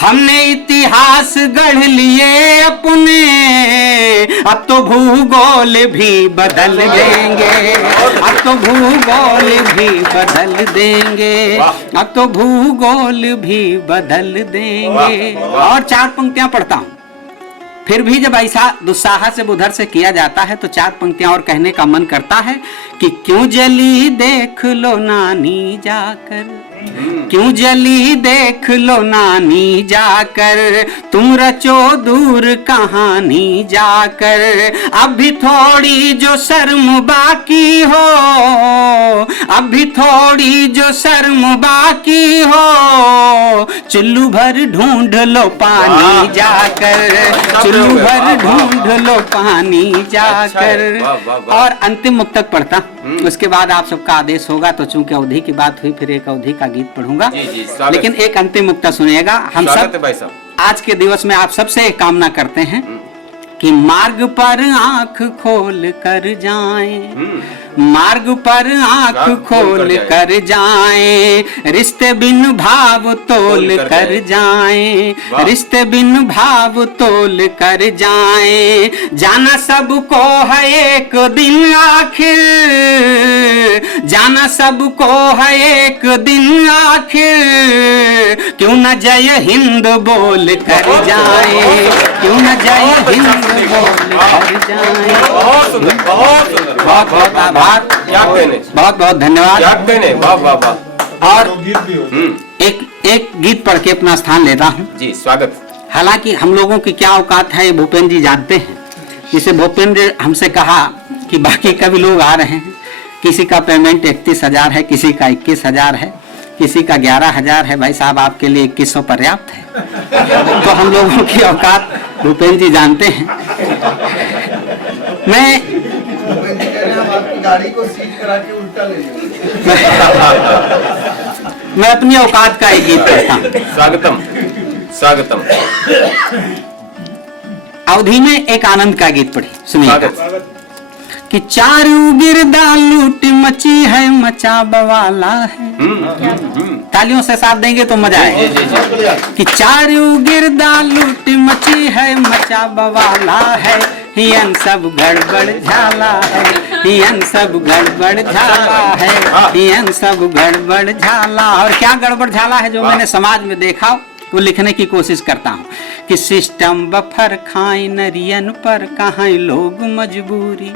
हमने इतिहास गढ़ लिए अपने। अब तो भूगोल भी बदल देंगे। अब तो भूगोल भी बदल देंगे। अब तो भूगोल भी बदल देंगे। और 4 पंक्तियां पढ़ता हूं। फिर भी जब ऐसा दुस्साहस से उधर से किया जाता है तो 4 पंक्तियां और कहने का मन करता है कि क्यों जली देख लो नानी जाकर। क्यों जली देख लो नानी जाकर। तुम रचो दूर कहानी जाकर। अभी थोड़ी जो शर्म बाकी हो। अभी थोड़ी जो शर्म बाकी हो। चुल्लू भर ढूंढ लो पानी जाकर। चुल्लू भर ढूंढ लो पानी जाकर। और अंतिम मुक्तक पढ़ता। उसके बाद आप सबका आदेश होगा तो चूंकि अवधि की बात हुई फिर एक अवधि का गीत पढ़ूंगा। लेकिन एक अंतिम मुक्ता सुनिएगा। हम सब आज के दिवस में आप सबसे एक कामना करते हैं कि मार्ग पर आंख खोल कर जाएं। मार्ग पर आंख खोल कर जाएं। रिश्ते बिन भाव तोल कर जाएं। रिश्ते बिन भाव तोल कर जाएं। जाना सबको है एक दिन आखिर। जाना सबको है एक दिन आखिर। क्यों न जय हिंद बोल कर जाएं। क्यों न जय हिंद बोल कर जाएं। बहुत बहुत आभार। बहुत बहुत धन्यवाद। और एक गीत पढ़ के अपना स्थान लेता हूँ। जी स्वागत। हालांकि हम लोगों की क्या औकात है भूपेंद्र जी जानते हैं। जिसे भूपेंद्र हमसे कहा कि बाकी कभी लोग आ रहे हैं, किसी का पेमेंट 31,000 है, किसी का 21,000 है, किसी का 11,000 है। भाई साहब आपके लिए 2100 पर्याप्त है। तो हम लोगों की औकात भूपेंद्र जी जानते हैं। मैं गाड़ी को सीट करा के उल्टा ले मैं अपनी औकात का एक गीत करता हूँ। स्वागतम स्वागतम। अवधि में एक आनंद का गीत पढ़ी सुनिए कि चारू गिरदा लूट मची है, मचा बवाला है। तालियों से साथ देंगे तो मजा आएगा। कि चारू गिरदा लूट मची है, मचा बवाला है, हियन सब गड़बड़ झाला है, हियन सब गड़बड़ झाला है, हियन सब गड़बड़ झाला। और क्या गड़बड़ झाला है जो मैंने समाज में देखा वो लिखने की कोशिश करता हूँ कि सिस्टम बफर खाए नरियन पर कहाँ लोग मजबूरी,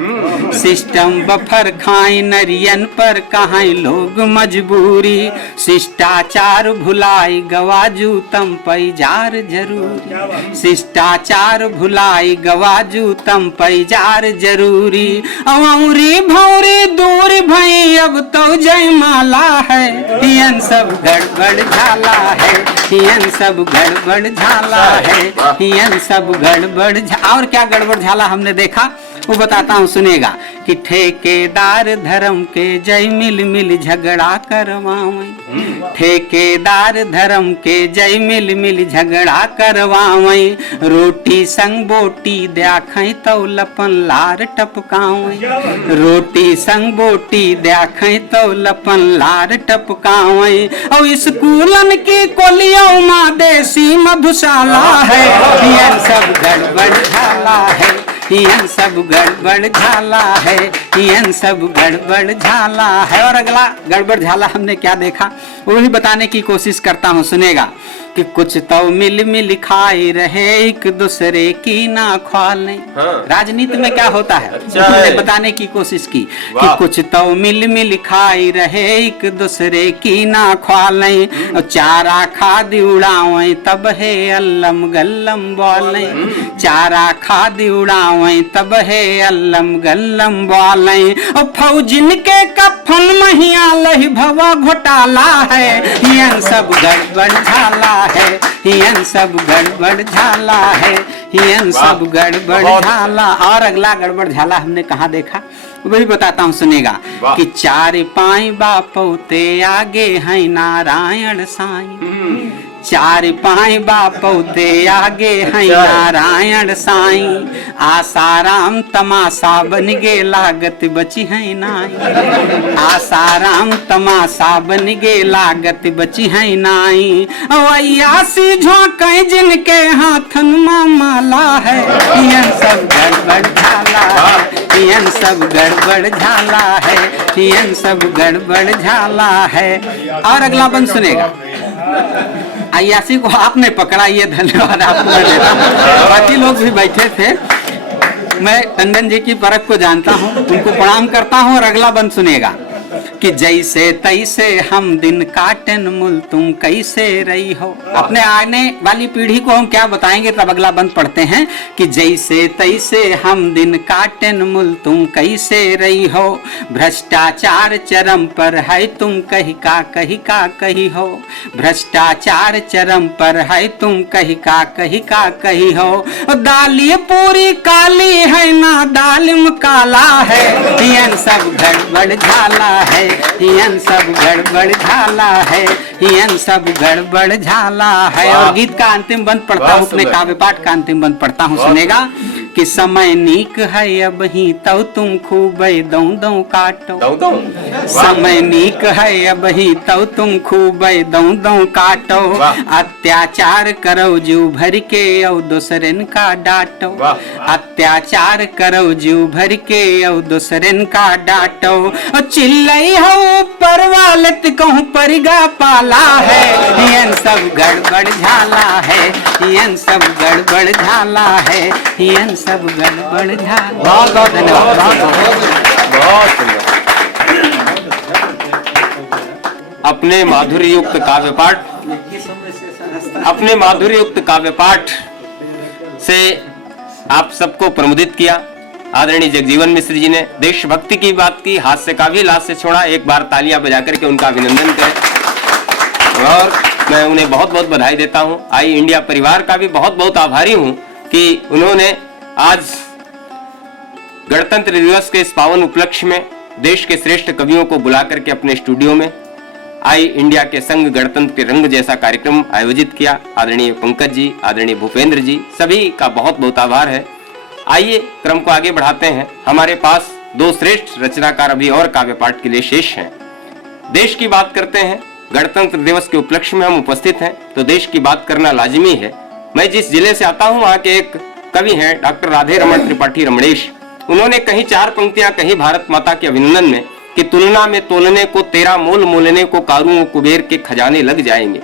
सिस्टम बफर खाए नरियन पर कहाँ लोग मजबूरी, शिष्टाचार भुलाई गवाजू तम पैजार जरूरी, शिष्टाचार भुलाई गवाजू तम पैजार जरूरी। अवरी भौरी दूर भई अब तो जयमाला है, हियन सब गड़बड़ झाला है, हियन सब गड़बड़ झाला है, हियन सब गड़बड़। और क्या गड़बड़ झाला हमने देखा वो बताता हूँ सुनेगा कि ठेकेदार धर्म के जय मिल मिल झगड़ा करवावें, ठेकेदार धर्म के जय मिल मिल झगड़ा करवावें, रोटी संग बोटी देखें तो लपन लार टपकावें, रोटी संग बोटी देखें तो लपन लार टपकावें। और स्कूलन की कोलियों माँ देसी मधुशाला है, हियन सब गड़बड़ झाला है, हियन सब गड़बड़ झाला है, हियन सब गड़बड़ झाला है। और अगला गड़बड़ झाला हमने क्या देखा वो भी बताने की कोशिश करता हूँ सुनेगा कि कुछ तो मिल मिल खाए रहे एक दूसरे की ना ख्वालें। राजनीति में क्या होता है हमने बताने की कोशिश की कि कुछ तो मिल मिल खाए रहे एक दूसरे की ना ख्वालें, और चारा खाद उड़ावें तब है अल्लम गल्लम बोलें, चारा खाद उड़ावें तब है अल्लम गल्लम बोलें। और फौजिन के कफन महिया लही भवा घोटाला है, हियन सब गड़बड़ झाला है, हियन सब गड़बड़ झाला है, हियन सब गड़बड़ झाला। और अगला गड़बड़ झाला हमने कहाँ देखा वो भी बताता हूँ सुनेगा कि चार पाई बापौते आगे है नारायण साईं, चार पाई बापौते आगे है नारायण साईं, आसाराम तमाशा बन गे लागत बची है नाई, आसाराम तमाशा बन गे लागत बची है नाई। अयासी झोंके जिनके हाथन में माला है, हियन सब गड़बड़ झाला है, हियन सब गड़बड़ झाला है, हियन सब गड़बड़ झाला है। और अगला बंद सुनेगा। अयासी को आपने पकड़ा, ये धन्यवाद आपको मैं देता हूँ। बाकी लोग भी बैठे थे, मैं टंडन जी की परख को जानता हूँ, उनको प्रणाम करता हूँ। और अगला बंद सुनेगा कि जैसे तैसे हम दिन काटन मुल तुम कैसे रही हो। अपने आने वाली पीढ़ी को हम क्या बताएंगे तब अगला बंद पढ़ते हैं कि जैसे तैसे हम दिन काटन मुल तुम कैसे रही हो, भ्रष्टाचार चरम पर है तुम कही का कही हो, भ्रष्टाचार चरम पर है तुम कही का कही हो। दाली पूरी काली है ना दालिम काला है, हियन सब गड़बड़ झाला है, हियन सब गड़बड़ झाला है, हियन सब गड़बड़ झाला है। और गीत का अंतिम बंद पढ़ता हूँ, अपने काव्य पाठ का अंतिम बंद पढ़ता हूँ सुनेगा कि समय नीक है अब ही तो तुम खूब दौ दौ काटो, समय नीक है अब ही तो तुम खूब दौ दौ काटो, अत्याचार करो जीव भर के और दूसरन का डांटो, अत्याचार करो जीव भर के और दूसरन का डांटो। चिल्लई हो पर वालत कहूँ परिगा पाला है, हियन सब गड़बड़ झाला है, हियन सब गड़बड़ झाला है, हियन सब गड़बड़ झाला। बहुत बहुत धन्यवाद। बहुत सुंदर। अपने माधुर्य युक्त काव्य पाठ, अपने माधुर्य युक्त काव्य पाठ से आप सबको प्रमुदित किया। आदरणीय जगजीवन मिश्र जी ने देशभक्ति की बात की, हास्य का भी लाश से छोड़ा। एक बार तालियां बजा करके उनका अभिनंदन करें और मैं उन्हें बहुत बहुत बधाई देता हूं। आई इंडिया परिवार का भी बहुत बहुत आभारी हूं कि उन्होंने आज गणतंत्र दिवस के इस पावन उपलक्ष्य में देश के श्रेष्ठ कवियों को बुला करके अपने स्टूडियो में आई इंडिया के संग गणतंत्र के रंग जैसा कार्यक्रम आयोजित किया। आदरणीय पंकज जी, आदरणीय भूपेंद्र जी, सभी का बहुत बहुत आभार है। आइए क्रम को आगे बढ़ाते हैं। हमारे पास दो श्रेष्ठ रचनाकार अभी और काव्य पाठ के लिए शेष हैं। देश की बात करते हैं, गणतंत्र दिवस के उपलक्ष्य में हम उपस्थित हैं तो देश की बात करना लाजिमी है। मैं जिस जिले से आता हूं वहां के एक कवि हैं डॉक्टर राधे रमन त्रिपाठी रमणेश। उन्होंने कहीं 4 पंक्तियां कही भारत माता के अभिनंदन में कि तुलना में तोलने को तेरा मोल मोलने को कारू कुबेर के खजाने लग जाएंगे।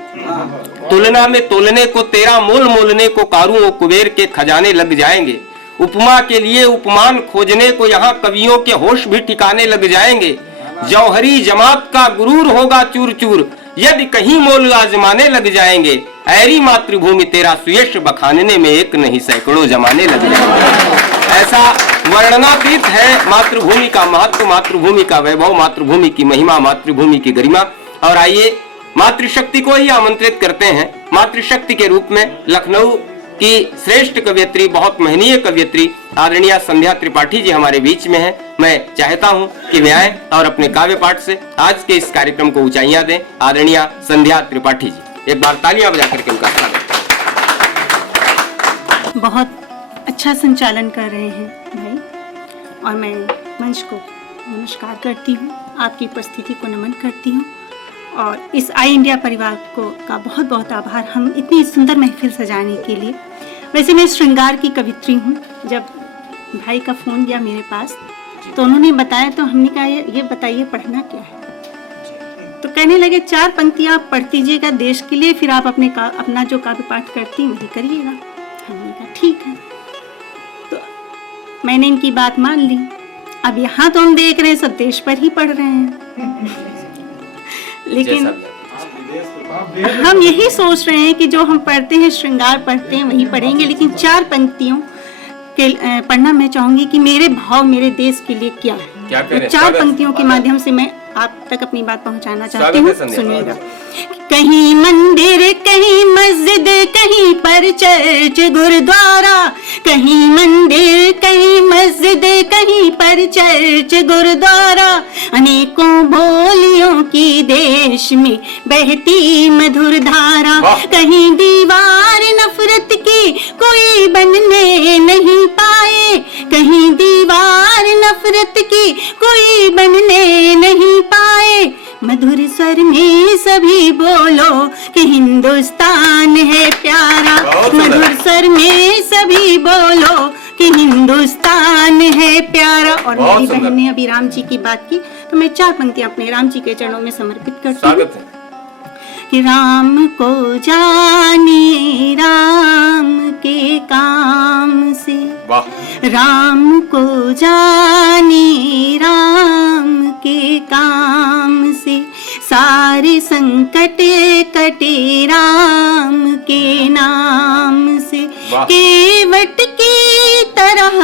तुलना में तोलने को तेरा मोल मोलने को कारू कुबेर के खजाने लग जाएंगे। उपमा के लिए उपमान खोजने को यहाँ कवियों के होश भी ठिकाने लग जाएंगे। जौहरी जमात का गुरूर होगा चूर चूर यदि कहीं मोल आजमाने लग जाएंगे। ऐरी मातृभूमि तेरा सुयश बखानने में एक नहीं सैकड़ों जमाने लग जाएंगे। ऐसा वर्णनातीत है मातृभूमि का महत्व, मातृभूमि का वैभव, मातृभूमि की महिमा, मातृभूमि की गरिमा। और आइए मातृशक्ति को ही आमंत्रित करते हैं। मातृशक्ति के रूप में लखनऊ की श्रेष्ठ कवियत्री, बहुत महनीय कवियत्री आदरणीय संध्या त्रिपाठी जी हमारे बीच में है। मैं चाहता हूं कि वे आए और अपने काव्य पाठ से आज के इस कार्यक्रम को ऊंचाइयां दें। आदरणीय संध्या त्रिपाठी जी, एक बार तालियां बजा करके उनका स्वागत। बहुत अच्छा संचालन कर रहे हैं भाई, और मैं मंच को नमस्कार करती हूँ, आपकी उपस्थिति को नमन करती हूँ और इस आई इंडिया परिवार को का बहुत बहुत आभार हम इतनी सुंदर महफिल सजाने के लिए। वैसे मैं श्रृंगार की कवित्री हूँ। जब भाई का फ़ोन गया मेरे पास तो उन्होंने बताया, तो हमने कहा ये बताइए पढ़ना क्या है। तो कहने लगे 4 पंक्तियाँ आप पढ़ दीजिएगा देश के लिए, फिर आप अपना जो काव्य पाठ करती हैं वही करिएगा। हमने कहा ठीक है। तो मैंने इनकी बात मान ली। अब यहाँ तो हम देख रहे हैं सब देश पर ही पढ़ रहे हैं, लेकिन हम यही सोच रहे हैं कि जो हम पढ़ते हैं, श्रृंगार पढ़ते हैं, वही पढ़ेंगे। लेकिन 4 पंक्तियों के पढ़ना मैं चाहूंगी कि मेरे भाव मेरे देश के लिए क्या है। तो 4 पंक्तियों के माध्यम से मैं आप तक अपनी बात पहुंचाना चाहती हूँ, सुनिएगा। कहीं मंदिर, कहीं मस्जिद, कहीं पर चर्च गुरुद्वारा, कहीं मंदिर, कहीं मस्जिद, कहीं पर चर्च गुरुद्वारा, अनेकों बोलियों की देश में बहती मधुर धारा। कहीं दीवार नफरत की कोई बनने नहीं पाए, कहीं दीवार नफरत की कोई बनने नहीं पाए। मधुर स्वर में सभी बोलो कि हिंदुस्तान है प्यारा। मधुर स्वर में सभी बोलो कि हिंदुस्तान है प्यारा। और मेरी बहन ने अभी राम जी की बात की, तो मैं 4 पंक्तियां अपने राम जी के चरणों में समर्पित करती हूँ कि राम को जाने राम के काम से, राम को जाने राम के काम से, सारे संकट कटे राम के नाम से। केवट की तरह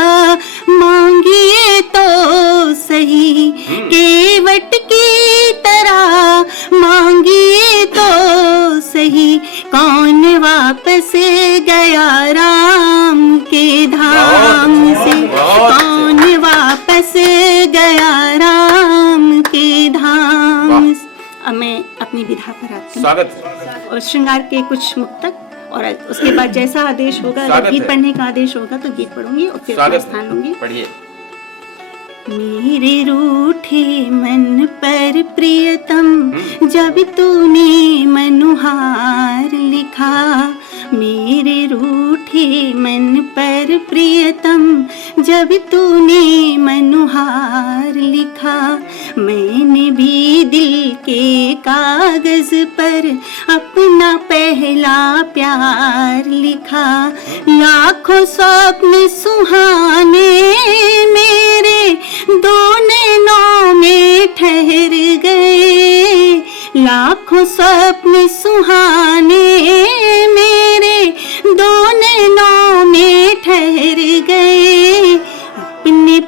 मांगिए तो सही, केवट की तरह मांगिए तो सही, कौन वापस गया राम के धाम से, कौन वापस गया राम के धाम से। अब मैं अपनी विधा पर आती हूँ और श्रृंगार के कुछ मुक्तक, और उसके बाद जैसा आदेश होगा, अगर गीत पढ़ने का आदेश होगा तो गीत पढ़ूंगी और फिर अपना स्थान लूंगी। पढ़िए। मेरे रूठे मन पर प्रियतम जब तूने मनुहार लिखा, मेरे रूठे मन पर प्रियतम जब तूने मनुहार लिखा, मैंने भी दिल के कागज पर अपना पहला प्यार लिखा। लाखों स्वप्न सुहाने मेरे दो नैनों में ठहर गए, लाखों स्वप्न सुहाने मेरे दो नैनों में ठहर गए। अपने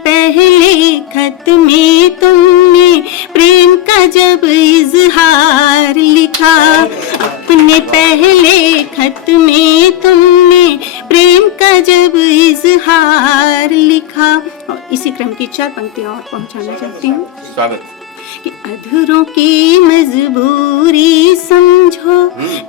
इजहार लिखा। और इसी क्रम की 4 पंक्तियां और पहुंचाना चाहती हूँ स्वागत। कि अधूरों की मजबूरी समझो,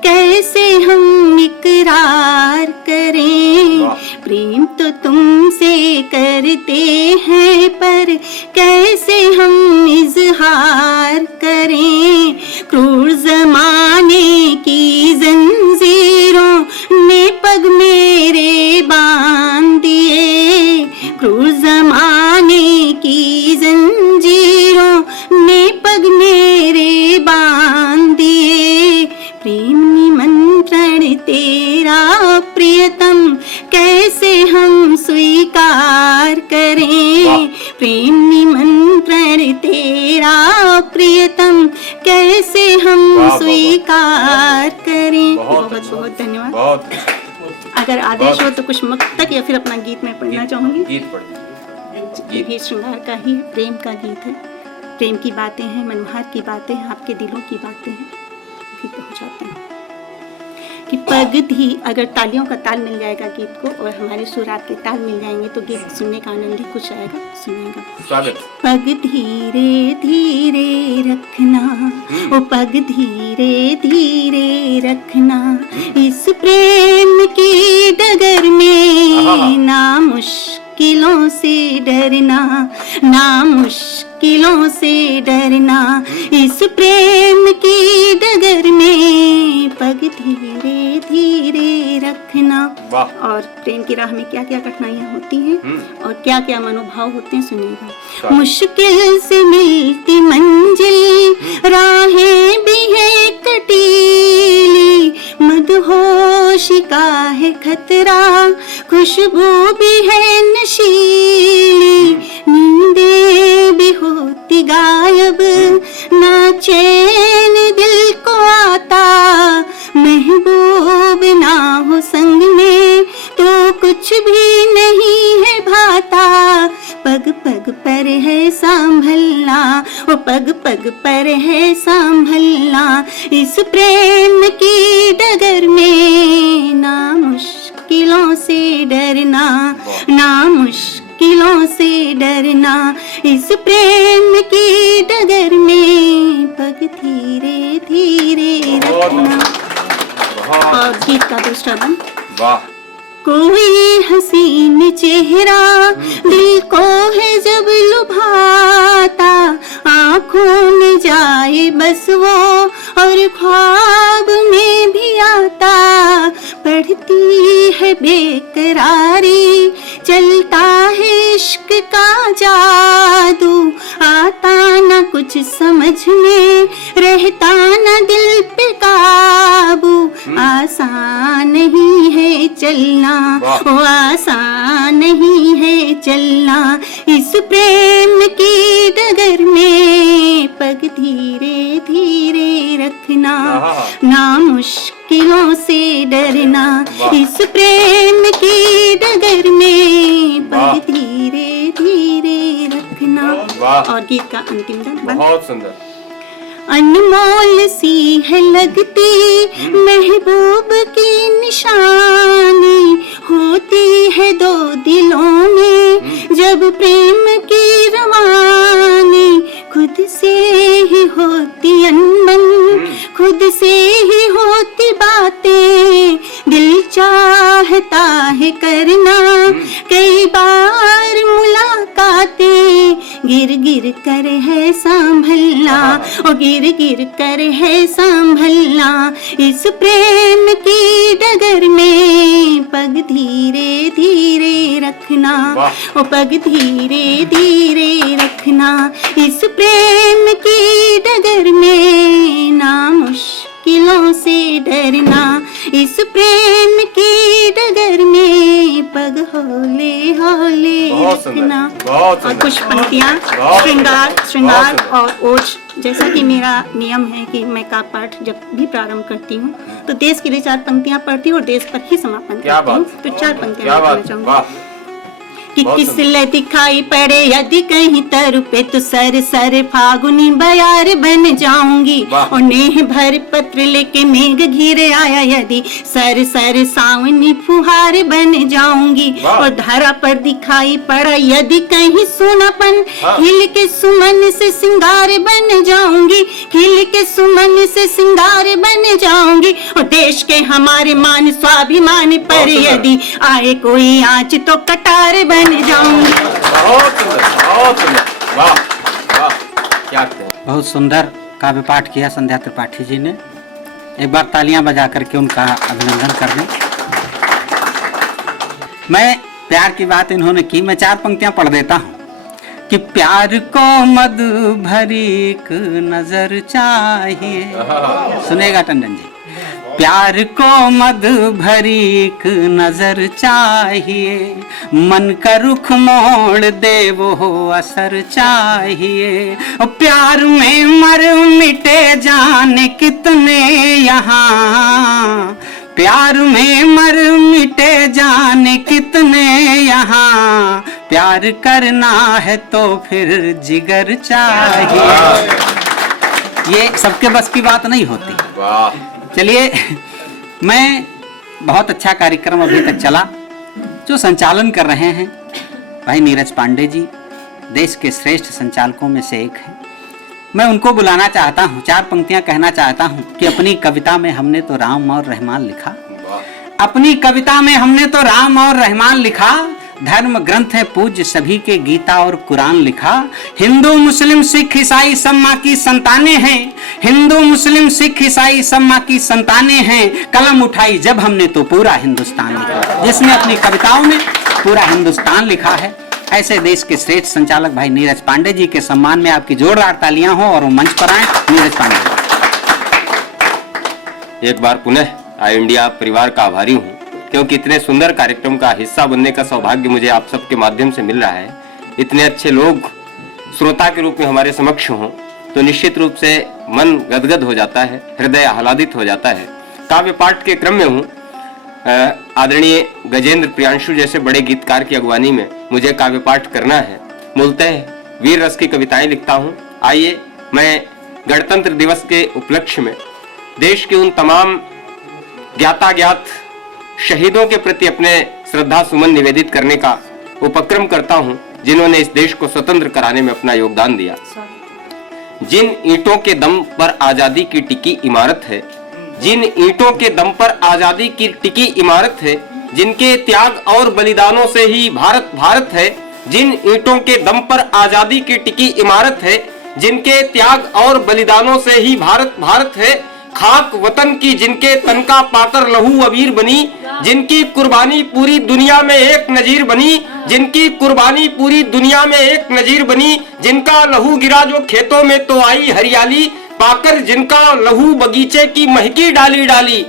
कैसे हम इकरार करें। प्रेम तो तुमसे करते हैं, पर कैसे हम इजहार करें। क्रूर जमाने की जंजीरों ने पग मेरे बांध दिए। क्रूर जमाने की जंजीरों ने पग मेरे बांध दिए। प्रेम निमंत्रण तेरा प्रियतम, कैसे हम स्वीकार करें। प्रेम निमंत्रण तेरा प्रियतम, कैसे हम स्वीकार करें। बहुत बहुत धन्यवाद। बहुत अगर आदेश हो तो कुछ मुक्तक या फिर अपना गीत मैं पढ़ना चाहूंगी। गीत पढ़ दीजिए। ये भी श्रृंगार का ही है, प्रेम का गीत है। प्रेम की बातें हैं, मनोहर की बातें हैं, आपके दिलों की बातें हैं, भी पहुंचाते हैं। कि पग धी, अगर तालियों का ताल मिल जाएगा गीत को और हमारे सुर आपके ताल मिल जाएंगे तो गीत सुनने का आनंद ही कुछ आएगा, सुनेगा। स्वागत। पग धीरे धीरे रखना, ओ पग धीरे धीरे रखना, इस प्रेम की डगर में ना मुश्किलों से डरना, ना मुश्किलों से डरना। इस प्रेम की डगर में पग धीरे धीरे रखना। और प्रेम की राह में क्या क्या कठिनाइयाँ होती हैं और क्या क्या मनोभाव होते हैं, सुनिएगा। मुश्किल से मिलती मंजिल, राहें भी है कटीली, मदहोशी का है खतरा, खुशबू भी है नशीली, नींदें भी होती गायब, ना चैन दिल को आता, महबूब ना हो संग में तो कुछ भी नहीं है भाता। पग पग पर है संभलना, ओ पग पग पर है संभलना, इस प्रेम की डगर में ना मुश्किलों से डरना, ना मुश्किलों से डरना। इस प्रेम की डगर में पग धीरे धीरे रखना। और गीत का दूसरा बंद। वाह। कोई हसीन चेहरा दिल को है जब लुभाता, आँखों में जाए बस वो और ख्वाब में भी आता। पढ़ती है बेकरारी, चलता है इश्क का जादू, आता ना कुछ समझ में, रहता ना दिल पे काबू। आसान नहीं है चलना, ओ आसान नहीं है चलना, इस प्रेम की डगर में पग धीरे धीरे रखना, ना मुश्किलों से डरना। इस प्रेम की डगर में पग धीरे धीरे रखना। और गीत का अंतिम दंड। बहुत सुंदर। अनमोल सी है लगती महबूब की निशानी, होती है दो दिलों में जब प्रेम की रवानी। खुद से ही होती अनबन, खुद से ही होती बातें, दिल चाहता है करना कई बार मुलाकातें। गिर गिर कर है संभलना, ओ गिर गिर कर है संभलना, इस प्रेम की डगर में पग धीरे धीरे रखना, ओ पग धीरे धीरे रखना। इस प्रेम की डगर में ना मुश्किलों से डरना, इस प्रेम की डगर में पग हौले हौले रखना। और कुछ पंक्तियाँ श्रृंगार और ओज। जैसा कि मेरा नियम है कि मैं का पाठ जब भी प्रारंभ करती हूँ तो देश के लिए 4 पंक्तियाँ पढ़ती हूँ और देश पर ही समापन करती हूँ। तो 4 पंक्तियाँ पढ़ना चाहूँगी। कि किसले दिखाई पड़े यदि कहीं तरु पे तो सर सर फागुनी बयार बन जाऊंगी। और नेह भर पत्र लेके मेघ घिरे आया यदि सर सर सावनी फुहार बन जाऊंगी। और धरा पर दिखाई पड़ा यदि कहीं सोनापन खिल के सुमन से सिंगार बन जाऊंगी। खिल के सुमन से सिंगार बन जाऊंगी। और देश के हमारे मान स्वाभिमान पर यदि आए कोई आँच तो कटार बन जाऊंगी। बहुत सुंदर, बहुत सुंदर, वाह वाह, क्या कहते हैं। बहुत सुंदर काव्य पाठ किया संध्या त्रिपाठी जी ने। एक बार तालियां बजा करके उनका अभिनंदन कर लें। मैं प्यार की बात इन्होंने की, मैं 4 पंक्तियां पढ़ देता हूं कि प्यार को मद भरी एक नजर चाहिए। सुनेगा टंडन जी। प्यार को मद भरी एक नजर चाहिए, मन का रुख मोड़ दे वो असर चाहिए। प्यार में मर मिटे जाने कितने यहाँ, प्यार में मर मिटे जाने कितने यहाँ, प्यार करना है तो फिर जिगर चाहिए। ये सबके बस की बात नहीं होती। चलिए, मैं बहुत अच्छा कार्यक्रम अभी तक चला। जो संचालन कर रहे हैं भाई नीरज पांडे जी, देश के श्रेष्ठ संचालकों में से एक हैं। मैं उनको बुलाना चाहता हूँ, 4 पंक्तियां कहना चाहता हूँ कि अपनी कविता में हमने तो राम और रहमान लिखा। अपनी कविता में हमने तो राम और रहमान लिखा, धर्म ग्रंथ है पूज्य सभी के गीता और कुरान लिखा। हिंदू मुस्लिम सिख ईसाई सब माँ की संतानें हैं, हिंदू मुस्लिम सिख ईसाई सब माँ की संतानें हैं। कलम उठाई जब हमने तो पूरा हिंदुस्तान लिखा। जिसने अपनी कविताओं में पूरा हिंदुस्तान लिखा है, ऐसे देश के श्रेष्ठ संचालक भाई नीरज पांडे जी के सम्मान में आपकी जोरदार तालियां हो और वो मंच पर आए। नीरज पांडे, एक बार पुनः आई इंडिया परिवार का आभारी हूँ, क्योंकि इतने सुंदर कार्यक्रम का हिस्सा बनने का सौभाग्य मुझे आप सबके माध्यम से मिल रहा है। इतने अच्छे लोग श्रोता के रूप में हमारे समक्ष हों तो निश्चित रूप से मन गदगद हो जाता है, हृदय आह्लादित हो जाता है। काव्य पाठ के क्रम में हूँ। आदरणीय गजेंद्र प्रियांशु जैसे बड़े गीतकार की अगवानी में मुझे काव्य पाठ करना है। मूलतः वीर रस की कविताएं लिखता हूँ। आइए, मैं गणतंत्र दिवस के उपलक्ष्य में देश के उन तमाम ज्ञाताज्ञात शहीदों के प्रति अपने श्रद्धा सुमन निवेदित करने का उपक्रम करता हूं, जिन्होंने इस देश को स्वतंत्र कराने में अपना योगदान दिया। जिन ईंटों के दम पर आजादी की टिकी इमारत है, जिन ईंटों के दम पर आजादी की टिकी इमारत है, जिनके त्याग और बलिदानों से ही भारत भारत है। जिन ईंटों के दम पर आजादी की टिकी इमारत है, जिनके त्याग और बलिदानों से ही भारत भारत है। खाक वतन की जिनके तन का पाकर लहू अबीर बनी, जिनकी कुर्बानी पूरी दुनिया में एक नजीर बनी, जिनकी कुर्बानी पूरी दुनिया में एक नजीर बनी। जिनका लहू गिरा जो खेतों में तो आई हरियाली, पाकर जिनका लहू बगीचे की महकी डाली डाली,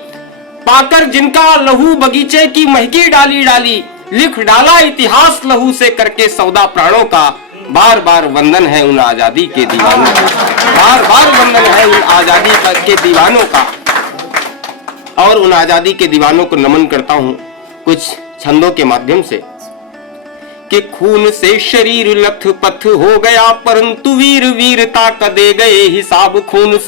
पाकर जिनका लहू बगीचे की महकी डाली डाली। लिख डाला इतिहास लहू से करके सौदा प्राणों का, बार बार वंदन है उन आजादी के दीवानों का, बार बार वंदन है उन आजादी के दीवानों का। और उन आजादी के दीवानों को नमन करता हूँ कुछ छंदों के माध्यम से कि खून से शरीर लथपथ हो गया परंतु वीर वीरता का दे गए हिसाब। खून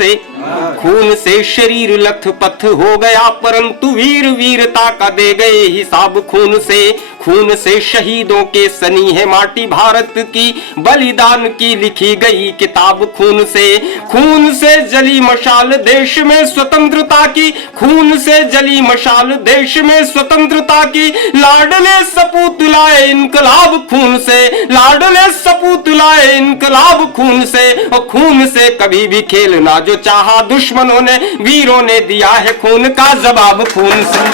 से शरीर लथपथ हो गया परंतु वीर वीरता का दे गए हिसाब। खून से शहीदों के सनी है माटी भारत की, बलिदान की लिखी गई किताब। खून से जली मशाल देश में स्वतंत्रता की, खून से जली मशाल देश में स्वतंत्रता की। लाडले सपूत लाए इनकलाब खून से, लाडले सपूत लाए इनकलाब खून से। और खून से कभी भी खेलना जो चाहा दुश्मनों ने, वीरों ने दिया है खून का जवाब। खून से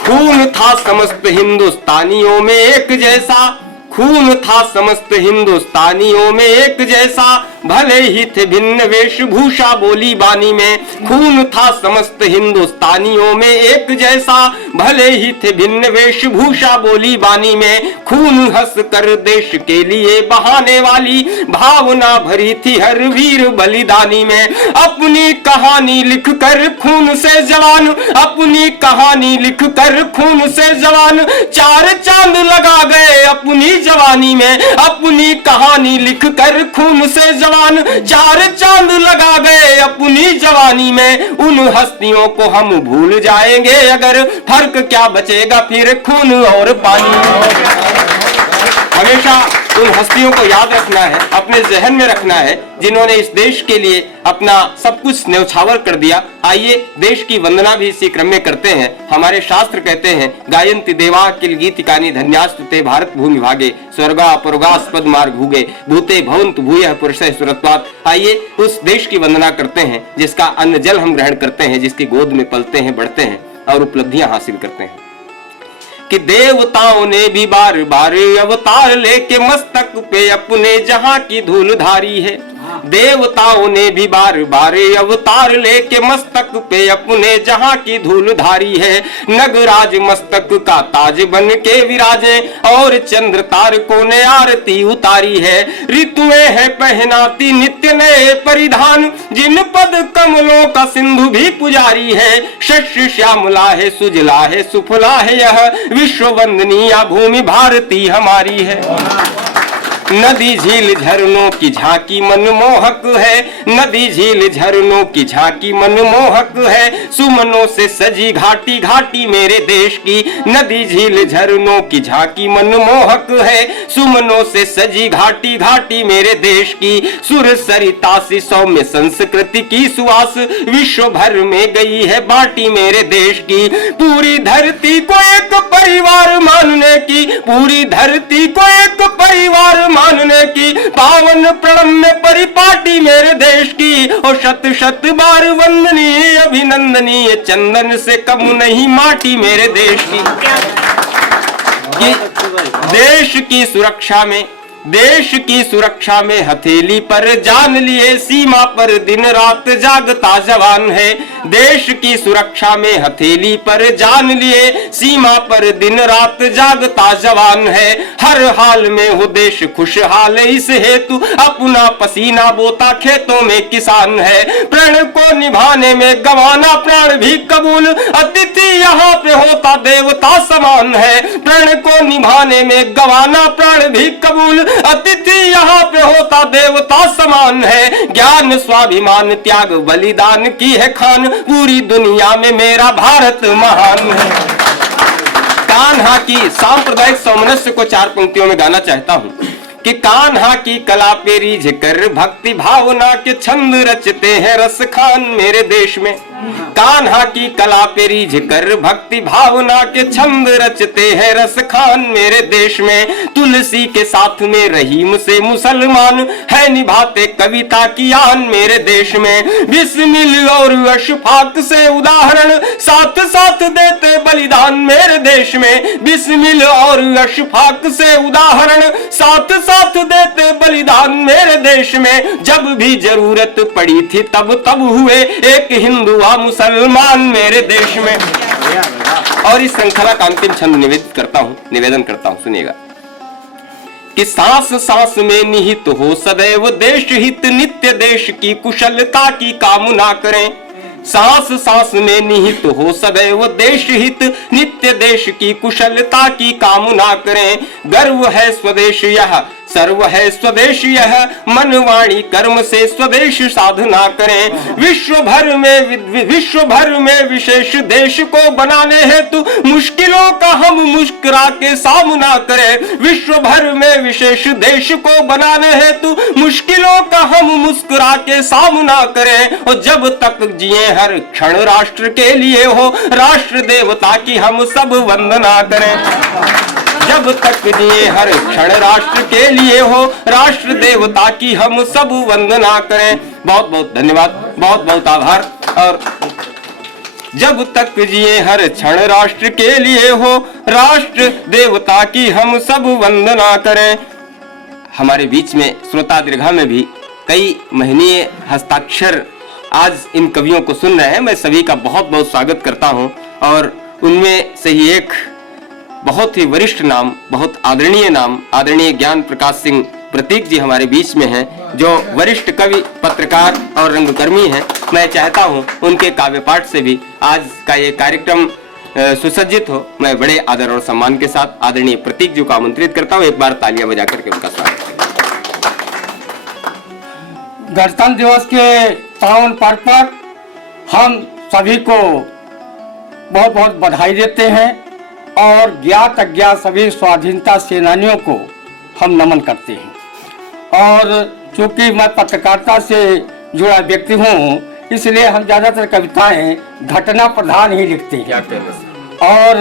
खून था समस्त हिंदुस्तानियों में एक जैसा, खून था समस्त हिंदुस्तानियों में एक जैसा। भले ही थे भिन्न वेशभूषा बोली बानी में, खून था समस्त हिंदुस्तानियों में एक जैसा। भले ही थे भिन्न वेशभूषा बोली बानी में, खून हंस कर देश के लिए बहाने वाली भावना भरी थी हर वीर बलिदानी में। अपनी कहानी लिख कर खून से जवान, अपनी कहानी लिख कर खून से जवान, चार चांद लगा गए अपनी जवानी में। अपनी कहानी लिख कर खून से जवान, चार चांद लगा गए अपनी जवानी में। उन हस्तियों को हम भूल जाएंगे अगर, फर्क क्या बचेगा फिर खून और पानी में। हमेशा उन हस्तियों को याद रखना है, अपने जहन में रखना है, जिन्होंने इस देश के लिए अपना सब कुछ न्यौछावर कर दिया। आइए देश की वंदना भी इसी क्रम में करते हैं। हमारे शास्त्र कहते हैं, गायन्ति देवा किल गीतिकानि धन्यास्तुते भारत भूमि भागे, स्वर्गा परुगास्पद मार्ग भूगे, भूते भवन्तु भूयः पुरुषः सुरत्वात्। आइए उस देश की वंदना करते हैं जिसका अन्न जल हम ग्रहण करते हैं, जिसकी गोद में पलते हैं, बढ़ते हैं और उपलब्धियां हासिल करते हैं। कि देवताओं ने भी बार बार अवतार लेके मस्तक पे अपने जहां की धूल धारी है। देवताओं ने भी बार बार अवतार लेके मस्तक पे अपने जहां की धूल धारी है। नगराज मस्तक का ताज बन के विराजे और चंद्र तारकों ने आरती उतारी है। ऋतुएं है पहनाती नित्य नए परिधान, जिन पद कमलों का सिंधु भी पुजारी है। शस्य श्यामला है सुजला है सुफला है, यह विश्व वंदनीय भूमि भारती हमारी है। नदी झील झरनों की झांकी मनमोहक है, नदी झील झरनों की झांकी मनमोहक है। सुमनों से सजी घाटी घाटी मेरे देश की, नदी झील झरनों की झांकी मनमोहक है। सुमनों से सजी घाटी घाटी मेरे देश की, सुर सरिता सी सौम्य संस्कृति की सुवास विश्व भर में गई है बाटी मेरे देश की। पूरी धरती को एक परिवार मानने की, पूरी धरती को एक परिवार मानने की पावन प्रणम में परिपाटी मेरे देश की। और शत शत बार वंदनीय अभिनंदनीय, चंदन से कम नहीं माटी मेरे देश की। देश की सुरक्षा में, देश की सुरक्षा में हथेली पर जान लिए सीमा पर दिन रात जागता जवान है। देश की सुरक्षा में हथेली पर जान लिए सीमा पर दिन रात जागता जवान है। हर हाल में हो देश खुशहाल, इस हेतु अपना पसीना बोता खेतों में किसान है। प्रण को निभाने में गंवाना प्राण भी कबूल, अतिथि यहाँ पे होता देवता समान है। प्रण को निभाने में गंवाना प्राण भी कबूल, अतिथि यहाँ पे होता देवता समान है। ज्ञान स्वाभिमान त्याग बलिदान की है खान, पूरी दुनिया में मेरा भारत महान है। कान्हा की सांप्रदायिक सामंजस्य को चार पंक्तियों में गाना चाहता हूँ कि कान्हा की कला पे रीझ कर भक्ति भावना के छंद रचते हैं रस खान मेरे देश में। कान्हा की कला पे रीझ कर भक्ति भावना के छंद रचते हैं रस खान मेरे देश में। तुलसी के साथ में रहीम से मुसलमान है निभाते कविता की आन मेरे देश में। बिस्मिल और अशफाक से उदाहरण साथ साथ देते बलिदान मेरे देश में। बिस्मिल और अशफाक से उदाहरण साथ साथ देते बलिदान मेरे देश में। जब भी जरूरत पड़ी थी तब तब हुए एक हिंदू मुसलमान मेरे देश में। और इस श्रृंखला का अंतिम छंद निवेदन करता हूं सुनिएगा कि सांस सांस में निहित हो सदैव देश हित, नित्य देश की कुशलता की कामना करें। सांस सांस में निहित हो सदैव देश हित, नित्य देश की कुशलता की कामना करें। गर्व है स्वदेश यह सर्व है स्वदेश यह, मन वाणी कर्म से स्वदेश साधना करें। विश्व भर में विशेष देश को बनाने हेतु मुश्किलों का हम मुस्कुरा के सामना करें। विश्व भर में विशेष देश को बनाने हेतु मुश्किलों का हम मुस्कुरा के सामना करें। और जब तक जिए हर क्षण राष्ट्र के लिए हो, राष्ट्र देवता की हम सब वंदना करें। जब तक जिए हर क्षण राष्ट्र के लिए हो, राष्ट्र देवता की हम सब वंदना करें। बहुत बहुत धन्यवाद, बहुत बहुत आभार। और जब तक जिए हर क्षण राष्ट्र के लिए हो, राष्ट्र देवता की हम सब वंदना करें। हमारे बीच में श्रोता दीर्घा में भी कई महनीय हस्ताक्षर आज इन कवियों को सुन रहे हैं। मैं सभी का बहुत बहुत स्वागत करता हूं और उनमें से ही एक बहुत ही वरिष्ठ नाम, बहुत आदरणीय नाम, आदरणीय ज्ञान प्रकाश सिंह प्रतीक जी हमारे बीच में हैं, जो वरिष्ठ कवि, पत्रकार और रंगकर्मी हैं। मैं चाहता हूं उनके काव्य पाठ से भी आज का ये कार्यक्रम सुसज्जित हो। मैं बड़े आदर और सम्मान के साथ आदरणीय प्रतीक जी को आमंत्रित करता हूं। एक बार तालियां बजा करके उनका स्वागत करें। गणतंत्र दिवस के पावन पर्व पर हम सभी को बहुत बहुत बधाई देते हैं और ज्ञात अज्ञात सभी स्वाधीनता सेनानियों को हम नमन करते हैं। और चूंकि मैं पत्रकारिता से जुड़ा व्यक्ति हूँ, इसलिए हम ज़्यादातर कविताएं घटना प्रधान ही लिखते हैं और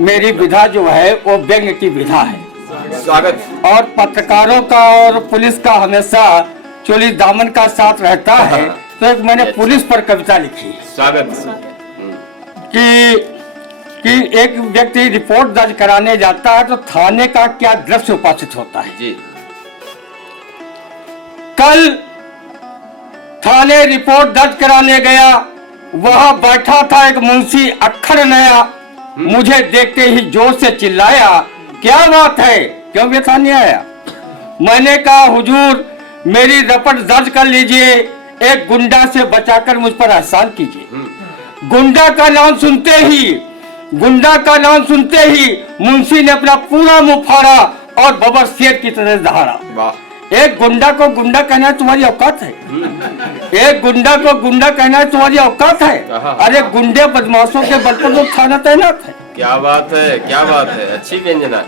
मेरी विधा जो है वो व्यंग्य की विधा है। स्वागत। और पत्रकारों का और पुलिस का हमेशा चोली दामन का साथ रहता है, तो एक मैंने पुलिस पर कविता लिखी है। स्वागत। कि एक व्यक्ति रिपोर्ट दर्ज कराने जाता है तो थाने का क्या दृश्य उपस्थित होता है जी। कल थाने रिपोर्ट दर्ज कराने गया, वहां बैठा था एक मुंशी अक्खर नया, मुझे देखते ही जोर से चिल्लाया, क्या बात है, क्यों वे थाने आया? मैंने कहा, हुजूर मेरी रपट दर्ज कर लीजिए, एक गुंडा से बचाकर मुझ पर एहसान कीजिए। गुंडा का नाम सुनते ही मुंशी ने अपना पूरा मुंह फाड़ा और बबर शेर की तरह दहाड़ा। एक गुंडा को गुंडा कहना तुम्हारी औकात है? एक गुंडा को गुंडा कहना तुम्हारी औकात है? अरे गुंडे बदमाशों के बल पर तो थाना तैनात है। क्या बात है, क्या बात है, अच्छी व्यंजना।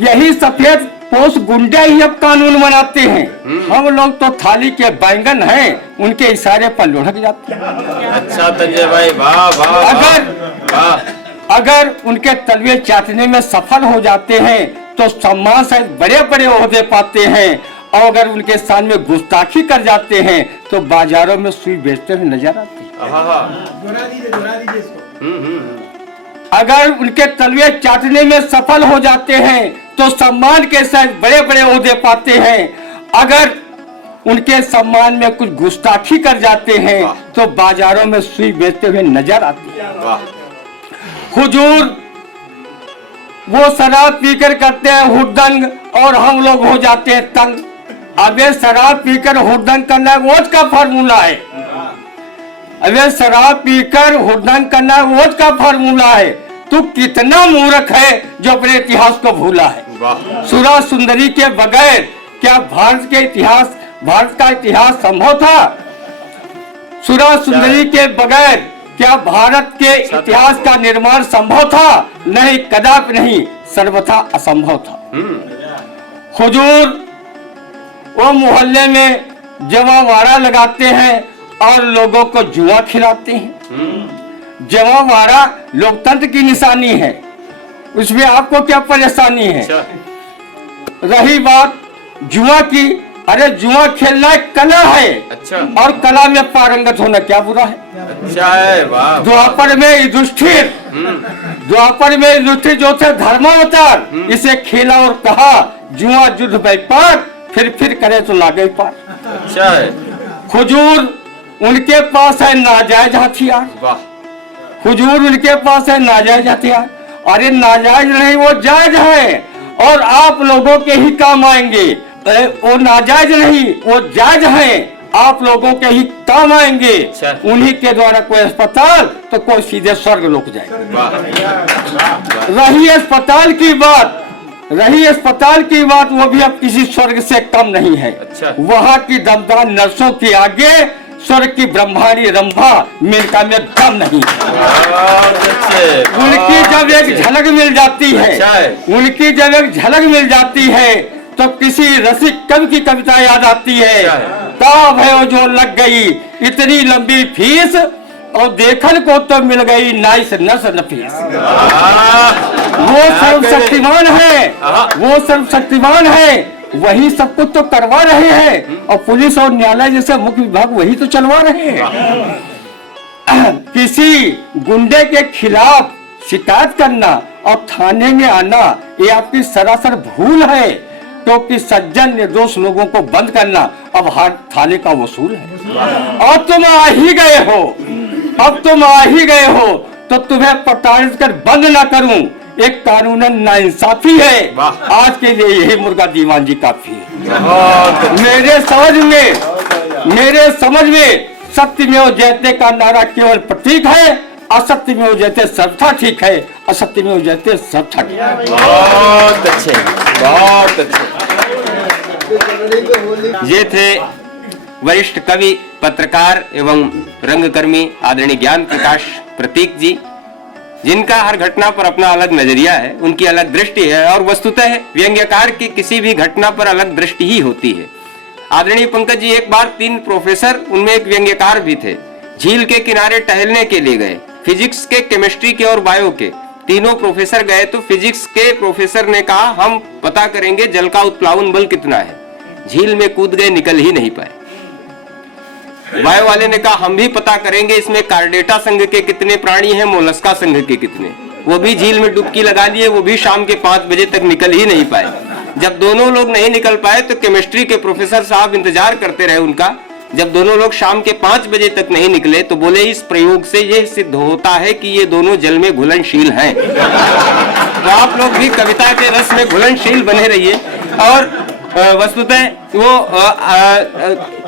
यही सफेद पोष गुंडे ही अब कानून बनाते हैं। हम लोग तो थाली के बैंगन हैं, उनके इशारे पर लुढ़क जाते हैं। अच्छा संजय भाई, वाह वाह। अगर उनके तलवे चाटने में सफल हो जाते हैं तो सम्मान से बड़े बड़े ओहदे पाते हैं, और अगर उनके सामने गुस्ताखी कर जाते हैं तो बाजारों में सुई बेचते हुए नजर आते हैं। अगर उनके तलवे चाटने में सफल हो जाते हैं तो सम्मान के साथ बड़े बड़े ओहदे पाते हैं, अगर उनके सम्मान में कुछ गुस्ताखी कर जाते हैं तो बाजारों में सुई बेचते हुए नजर आते हैं। हुजूर वो शराब पीकर करते हैं हुड़दंग और हम लोग हो जाते हैं तंग। अबे शराब पीकर हुड़दंग करना वोट का फार्मूला है। अबे शराब पीकर हुड़दंग करना वोट का फार्मूला है। तू कितना मूर्ख है जो अपने इतिहास को भूला है। सुरा सुंदरी के बगैर क्या भारत का इतिहास संभव था? सुरा सुंदरी के बगैर क्या भारत के इतिहास का निर्माण संभव था? नहीं, कदापि नहीं, सर्वथा असंभव था। हुजूर वो मोहल्ले में जमावाड़ा लगाते हैं और लोगों को जुआ खिलाते हैं। जमावाड़ा लोकतंत्र की निशानी है, उसमें आपको क्या परेशानी है? रही बात जुआ की, अरे जुआ खेलना एक कला है। अच्छा। और कला में पारंगत होना क्या बुरा है? अच्छा है, वाह। द्वापर में युधिष्ठिर जो थे धर्मावतार, इसे खेला और कहा जुआ युद्ध व्यापार, फिर करे तो लागे पार। अच्छा है। हुजूर उनके पास है नाजायज हथियार। हुजूर उनके पास है नाजायज हथियार। अरे नाजायज नहीं, वो जायज है और आप लोगों के ही काम आएंगे। वो नाजायज नहीं, वो जायज है, आप लोगों के ही काम आएंगे। उन्हीं के द्वारा कोई अस्पताल तो कोई सीधे स्वर्ग लोक जाएगा। रही अस्पताल की बात, वो भी अब किसी स्वर्ग से कम नहीं है। वहाँ की दमदार नर्सों के आगे स्वर्ग की ब्रह्मांडी रंभा मेनका में दम नहीं है। उनकी जब एक झलक मिल जाती है तो किसी रसिक कवि की कविता याद आती है। ताब है वो जो लग गई इतनी लंबी फीस और देखन को तो मिल गई नाइस नस नफीस। वो सर्वशक्तिमान है, वही सब कुछ तो करवा रहे हैं और पुलिस और न्यायालय जैसे मुख्य विभाग वही तो चलवा रहे हैं। किसी गुंडे के खिलाफ शिकायत करना और थाने में आना ये आपकी सरासर भूल है। क्योंकि सज्जन निर्दोष लोगों को बंद करना अब हर थाने का वसूल है। और तुम आ ही गए हो, अब तुम आ ही गए हो तो तुम्हें प्रताड़ित कर बंद ना करूं, एक कानूनन नाइंसाफी है। आज के लिए यही मुर्गा दीवान जी काफी है। मेरे समझ में सत्यमेव जयते का नारा केवल प्रतीक है, असत्यमेव जयते सर्वथा ठीक है, असत्यमेव जयते सर्वथा ठीक है। बहुत अच्छे, बहुत अच्छे। ये थे वरिष्ठ कवि, पत्रकार एवं रंगकर्मी आदरणीय ज्ञान प्रकाश प्रतीक जी, जिनका हर घटना पर अपना अलग नजरिया है, उनकी अलग दृष्टि है और वस्तुतः व्यंग्यकार की किसी भी घटना पर अलग दृष्टि ही होती है। आदरणीय पंकज जी एक बार 3 प्रोफेसर, उनमें एक व्यंग्यकार भी थे, झील के किनारे टहलने के लिए गए। फिजिक्स के, केमिस्ट्री के और बायो के तीनों प्रोफेसर गए तो फिजिक्स के प्रोफेसर ने कहा हम पता करेंगे जल का उत्प्लावन बल कितना है। झील में कूद गए, निकल ही नहीं पाए। बायो वाले ने कहा हम भी पता करेंगे इसमें कार्डेटा संघ के कितने प्राणी हैं, मोलस्का संघ के कितने। वो भी झील में डुबकी लगा लिए, वो भी शाम के 5 बजे तक निकल ही नहीं पाए। जब दोनों लोग नहीं निकल पाए तो केमिस्ट्री के प्रोफेसर साहब इंतजार करते रहे उनका। जब दोनों लोग शाम के 5 बजे तक नहीं निकले तो बोले इस प्रयोग से यह सिद्ध होता है कि ये दोनों जल में घुलनशील हैं। तो आप लोग भी कविता के रस में घुलनशील बने रहिए। और वस्तुतः वो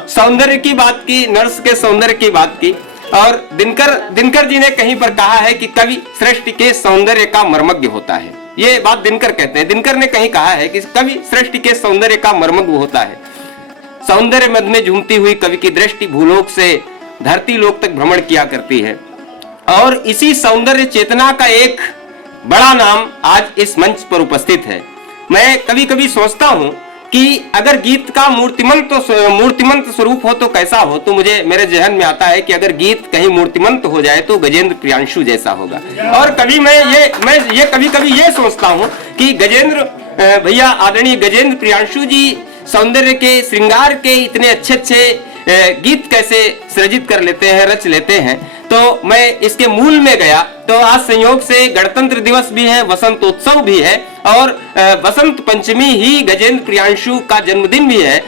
सौंदर्य की बात की, नर्स के सौंदर्य की बात की। और दिनकर जी ने कहीं पर कहा है कि कवि सृष्टि के सौंदर्य का मर्मज्ञ होता है। ये बात दिनकर कहते हैं। दिनकर ने कहीं कहा है कि कवि सृष्टि के सौंदर्य का मर्मज्ञ होता है। सौंदर्य मद में झूमती हुई कवि की दृष्टि भूलोक से धरती लोक तक भ्रमण किया करती है। और इसी सौंदर्य चेतना का एक बड़ा नाम आज इस मंच पर उपस्थित है। मैं कभी कभी सोचता हूं कि अगर गीत का मूर्तिमंत स्वरूप हो तो कैसा हो। तो मुझे मेरे जहन में आता है कि अगर गीत कहीं मूर्तिमंत हो जाए तो गजेंद्र प्रियांशु जैसा होगा। और कभी मैं ये कभी ये सोचता हूं कि गजेंद्र भैया, आदरणीय गजेंद्र प्रियांशु जी सौंदर्य के, श्रृंगार के इतने अच्छे गीत कैसे सृजित कर लेते हैं, रच लेते हैं। तो मैं इसके मूल में गया तो आज संयोग से गणतंत्र दिवस भी है, वसंतोत्सव भी है और बसंत पंचमी ही गजेंद्र प्रियांशु का जन्मदिन भी है।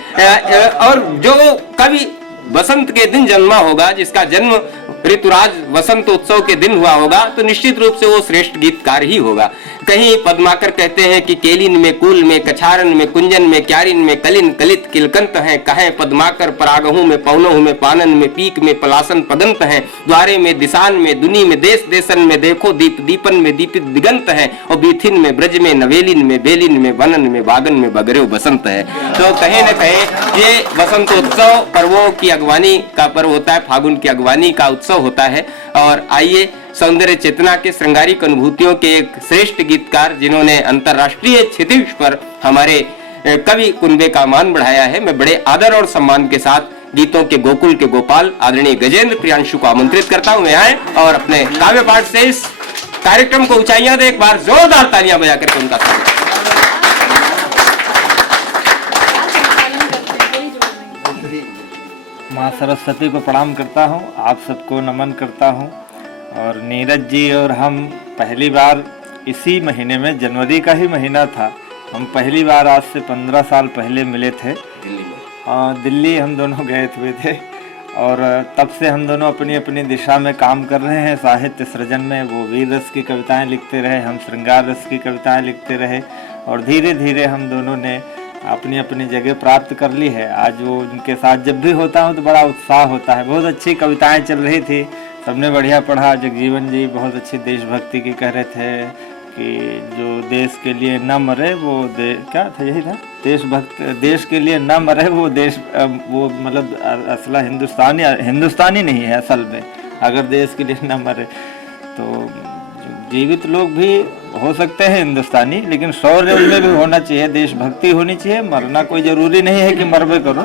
और जो कवि बसंत के दिन जन्मा होगा, जिसका जन्म ऋतुराज वसंतोत्सव के दिन हुआ होगा, तो निश्चित रूप से वो श्रेष्ठ गीतकार ही होगा। कहीं पद्माकर कहते हैं कि केलिन में, कूल में, कछारन में, कुंजन में, क्यारिन में, कलिन कलित किलकंत हैं। कहे पद्माकर परागहू में, पौनहू में, पानन में, पीक में, पलासन पदंत हैं। द्वारे में, दिशान में, दुनी में, देश देशन में, देखो दीप दीपन में, दीपित दिगंत है। और बीथिन में, ब्रज में, नवेलिन में, बेलिन में, वनन में, बागन में बगरे बसंत है। तो कहीं न कहीं ये वसंतोत्सव पर्वों की अगवानी का पर्व होता है, फागुन की अगवानी का उत्सव होता है। और आइए सौंदर्य चेतना के श्रृंगारिक अनुभूतियों के एक श्रेष्ठ गीतकार, जिन्होंने अंतर्राष्ट्रीय क्षितिज पर हमारे कवि कुनबे का मान बढ़ाया है, मैं बड़े आदर और सम्मान के साथ गीतों के गोकुल के गोपाल आदरणीय गजेंद्र प्रियांशु को आमंत्रित करता हूं। वे आए और अपने काव्य पाठ से इस कार्यक्रम को ऊंचाइयां दे। एक बार जोरदार तालियां बजा करके उनका स्वागत। माँ सरस्वती को प्रणाम करता हूँ, आप सबको नमन करता हूँ। और नीरज जी और हम पहली बार इसी महीने में, जनवरी का ही महीना था, हम पहली बार आज से 15 साल पहले मिले थे दिल्ली। हम दोनों गए हुए थे और तब से हम दोनों अपनी अपनी दिशा में काम कर रहे हैं साहित्य सृजन में। वो वीर रस की कविताएं लिखते रहे, हम श्रृंगार रस की कविताएं लिखते रहे और धीरे धीरे हम दोनों ने अपनी अपनी जगह प्राप्त कर ली है। आज वो उनके साथ जब भी होता हूँ तो बड़ा उत्साह होता है। बहुत अच्छी कविताएं चल रही थी, सबने बढ़िया पढ़ा। जगजीवन जी बहुत अच्छी देशभक्ति की कह रहे थे कि जो देश के लिए न मरे वो क्या था, यही था, देशभक्त, देश के लिए न मरे वो देश, वो मतलब असला हिंदुस्तानी नहीं है असल में। अगर देश के लिए न मरे तो जीवित लोग भी हो सकते हैं हिंदुस्तानी, लेकिन शौर्य उनमें भी होना चाहिए, देशभक्ति होनी चाहिए। मरना कोई जरूरी नहीं है कि मरबे करो।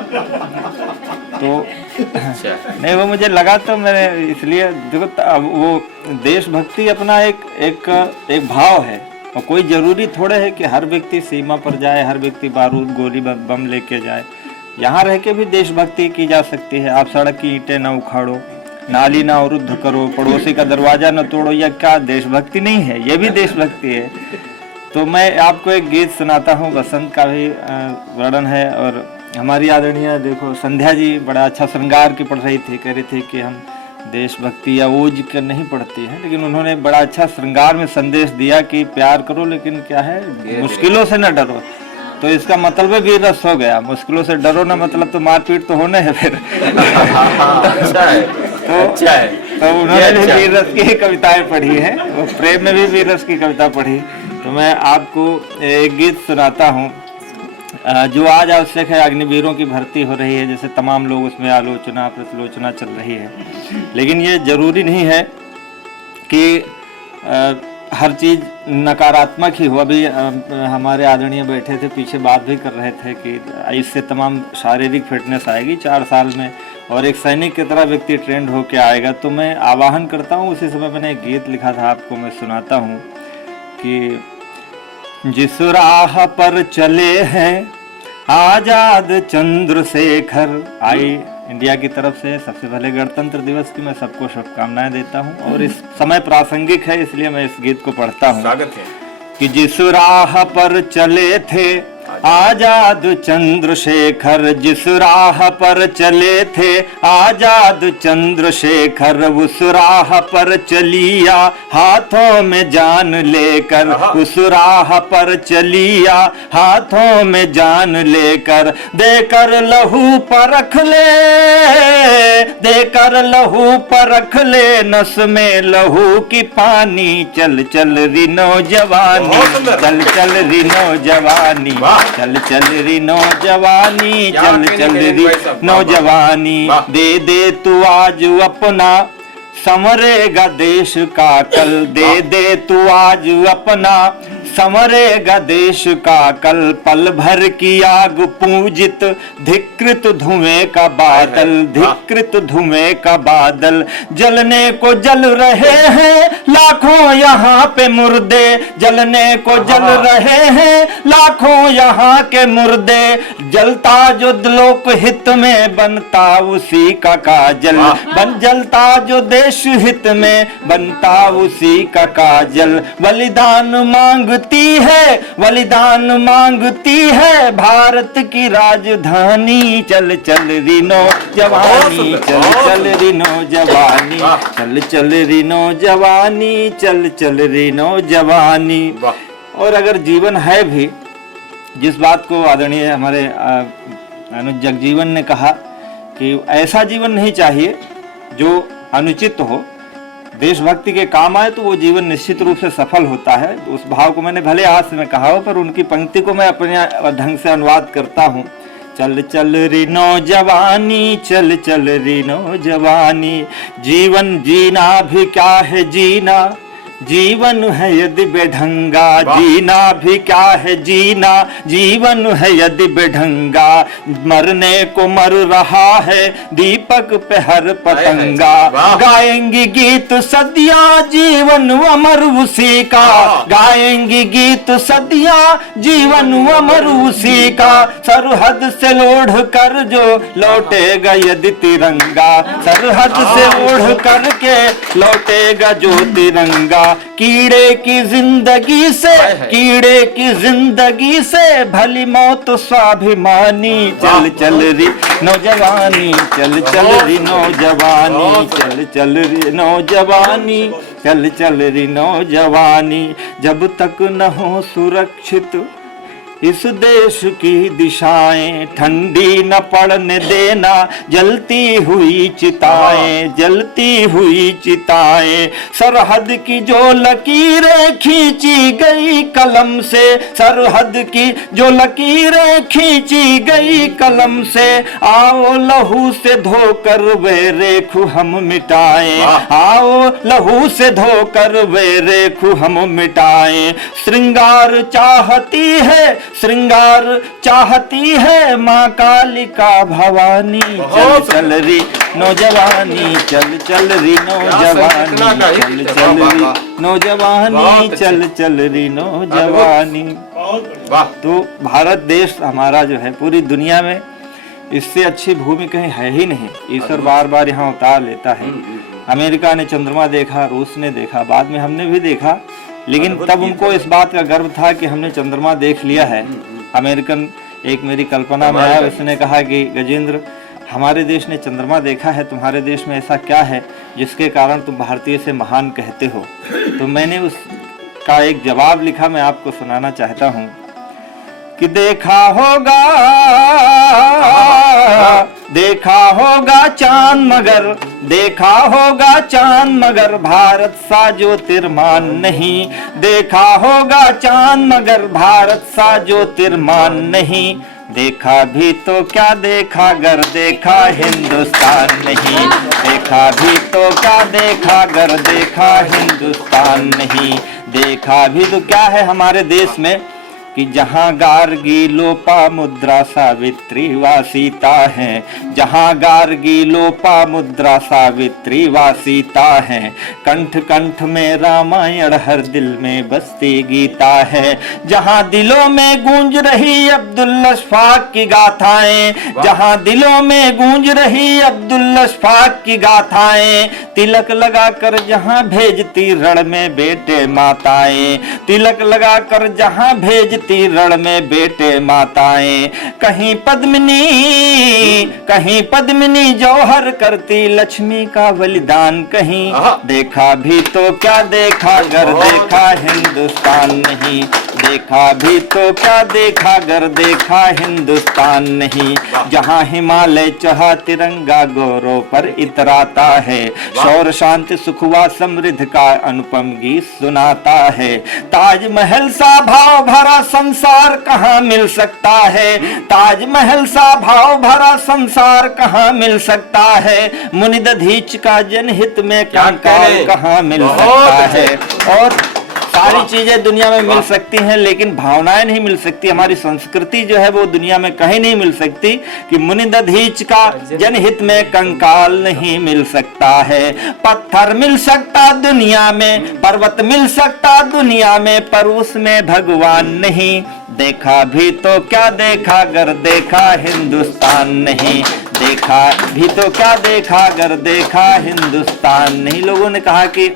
तो नहीं, वो मुझे लगा तो मैंने इसलिए देखो, वो देशभक्ति अपना एक भाव है और कोई जरूरी थोड़े है कि हर व्यक्ति सीमा पर जाए, हर व्यक्ति बारूद गोली बम लेके जाए। यहाँ रह के भी देशभक्ति की जा सकती है। आप सड़क की ईंटें न उखाड़ो, नाली ना अवरुद्ध करो, पड़ोसी का दरवाजा न तोड़ो, या क्या देशभक्ति नहीं है? ये भी देशभक्ति है। तो मैं आपको एक गीत सुनाता हूँ, बसंत का भी वर्णन है। और हमारी आदरणीय देखो संध्या जी बड़ा अच्छा श्रृंगार की पढ़ रही थी, कह रही थी कि हम देशभक्ति या ओज कर नहीं पढ़ती हैं, लेकिन उन्होंने बड़ा अच्छा श्रृंगार में संदेश दिया कि प्यार करो लेकिन क्या है, मुश्किलों से न डरो। तो इसका मतलब वीर रस हो गया, मुश्किलों से डरो ना, मतलब तो मारपीट तो होने है फिर। अच्छा है, अच्छा है। तो उन्होंने भी वीर रस की कविताएं पढ़ी है, वो प्रेम में भी वीर रस की कविता पढ़ी। तो मैं आपको एक गीत सुनाता हूँ जो आज आवश्यक है। अग्निवीरों की भर्ती हो रही है, जैसे तमाम लोग उसमें आलोचना प्रतिलोचना चल रही है, लेकिन ये जरूरी नहीं है कि हर चीज़ नकारात्मक ही हो। अभी हमारे आदरणीय बैठे थे, पीछे बात भी कर रहे थे कि इससे तमाम शारीरिक फिटनेस आएगी 4 साल में, और एक सैनिक की तरह व्यक्ति ट्रेंड होकर आएगा। तो मैं आवाहन करता हूँ, उसी समय मैंने एक गीत लिखा था, आपको मैं सुनाता हूँ कि जिस राह पर चले हैं आजाद चंद्रशेखर। आई इंडिया की तरफ से सबसे पहले गणतंत्र दिवस की मैं सबको शुभकामनाएं देता हूं, और इस समय प्रासंगिक है इसलिए मैं इस गीत को पढ़ता हूं। स्वागत है। कि जिस राह पर चले थे आजाद चंद्रशेखर, जिस राह पर चले थे आजाद चंद्रशेखर, उस राह पर चलिया हाथों में जान लेकर, उस राह पर चलिया हाथों में जान लेकर, देकर लहू परख ले, देकर लहू परख ले, नस में लहू की पानी, चल चल री नौजवानी, चल चल री नौजवानी, चल चल री नौजवानी, चल चल री नौजवानी, दे दे तू आज अपना, संवरेगा देश का कल, दे दे तू आज अपना, संवरेगा देश का कल, पल भर की आग पूजित धिकृत धुएं का बादल, धिकृत धुएं का बादल, जलने को जल रहे हैं लाखों यहाँ पे मुर्दे, जलने को जल रहे हैं लाखों यहाँ के मुर्दे, जलता जो लोक हित में बनता उसी का काजल, बन जलता जो देश हित में बनता उसी का काजल, बलिदान मांगती है, बलिदान मांगती है भारत की राजधानी, चल चल री नौजवानी, चल चल री नौजवानी, चल चल री नौजवानी, चल चल री नौजवानी। और अगर जीवन है भी, जिस बात को आदरणीय हमारे अनुज जगजीवन ने कहा कि ऐसा जीवन नहीं चाहिए जो अनुचित हो, देशभक्ति के काम आए, तो वो जीवन निश्चित रूप से सफल होता है। उस भाव को मैंने भले हाथ में कहा हो, पर उनकी पंक्ति को मैं अपने ढंग से अनुवाद करता हूँ। चल चल री नौजवानी, चल चल री नौजवानी, जीवन जीना भी क्या है जीना, जीवन है यदि बेढंगा, जीना भी क्या है जीना, जीवन है यदि बेढंगा, मरने को मर रहा है दीपक पे हर पतंगा, गाएंगी गीत सदियां जीवन अमर उसी का, गाएंगी गीत सदियां जीवन अमर उसी का, सरहद से ओढ़ कर जो लौटेगा यदि तिरंगा, सरहद से ओढ़ कर के लौटेगा जो तिरंगा, कीड़े की जिंदगी से, कीड़े की जिंदगी से भली मौत स्वाभिमानी, चल चल री नौजवानी, चल चल री नौजवानी, चल चल री नौजवानी, चल चल री नौजवानी, जब तक न हो सुरक्षित इस देश की दिशाएं, ठंडी न पड़ने देना जलती हुई चिताएं, जलती हुई चिताएं, सरहद की जो लकीरें खींची गई कलम से, सरहद की जो लकीरें खींची गई कलम से, आओ लहू से धोकर वे रेखू हम मिटाएं, आओ लहू से धोकर वे रेखू हम मिटाएं, श्रृंगार चाहती है, श्रृंगार चाहती है माँ कालिका भवानी, चल चल री नौजवानी, चल चल री नौजवानी, चल चल री नौजवानी, चल चल री नौजवानी। तो भारत देश हमारा जो है पूरी दुनिया में इससे अच्छी भूमि कहीं है ही नहीं। ईश्वर बार बार यहाँ उतार लेता है। अमेरिका ने चंद्रमा देखा, रूस ने देखा, बाद में हमने भी देखा, लेकिन तब उनको इस बात का गर्व था कि हमने चंद्रमा देख लिया है। अमेरिकन एक मेरी कल्पना में आया, उसने कहा कि गजेंद्र, हमारे देश ने चंद्रमा देखा है, तुम्हारे देश में ऐसा क्या है जिसके कारण तुम भारतीय से महान कहते हो। तो मैंने उसका एक जवाब लिखा, मैं आपको सुनाना चाहता हूँ कि देखा होगा चांद मगर, देखा होगा चांद मगर भारत सा ज्योतिर्मान नहीं, देखा होगा चांद मगर भारत सा ज्योतिर्मान नहीं, देखा भी तो क्या देखा अगर देखा हिंदुस्तान नहीं, देखा भी तो क्या देखा अगर देखा हिंदुस्तान नहीं। देखा भी तो क्या है हमारे देश में कि जहाँ गार्गी लोपा मुद्रा सावित्री व सीता है, जहाँ गार्गी लोपा मुद्रा सावित्री व सीता है, कंठ कंठ में रामायण हर दिल में बसती गीता है, जहाँ दिलों में गूंज रही अब्दुल अशफाक की गाथाएं, जहाँ दिलों में गूंज रही अब्दुल अशफाक की गाथाएं, तिलक लगाकर जहाँ भेजती रण में बेटे माताएं, तिलक लगाकर जहाँ भेजती रण में बेटे माताएं, कहीं पद्मिनी जौहर करती लक्ष्मी का बलिदान कहीं, देखा भी तो क्या देखा अगर देखा हिंदुस्तान नहीं, देखा भी तो क्या देखा अगर देखा हिंदुस्तान नहीं। जहाँ हिमालय चढ़ा तिरंगा गौरव पर इतराता है, शौर शांति सुख व समृद्ध का अनुपम गीत सुनाता है, ताजमहल सा भाव भरा संसार कहाँ मिल सकता है, ताजमहल सा भाव भरा संसार कहाँ मिल सकता है, मुनि दधीच का जनहित में कंकाल कहाँ मिल सकता है। और सारी चीजें दुनिया में मिल सकती हैं लेकिन भावनाएं नहीं मिल सकती। हमारी संस्कृति जो है वो दुनिया में कहीं नहीं मिल सकती कि मुनि दधीच का जनहित में कंकाल नहीं मिल सकता है। पत्थर मिल सकता दुनिया में, पर्वत मिल सकता दुनिया में, पर उसमें भगवान नहीं, देखा भी तो क्या देखा अगर देखा हिंदुस्तान नहीं, देखा भी तो क्या देखा अगर देखा हिंदुस्तान नहीं। लोगों ने कहा कि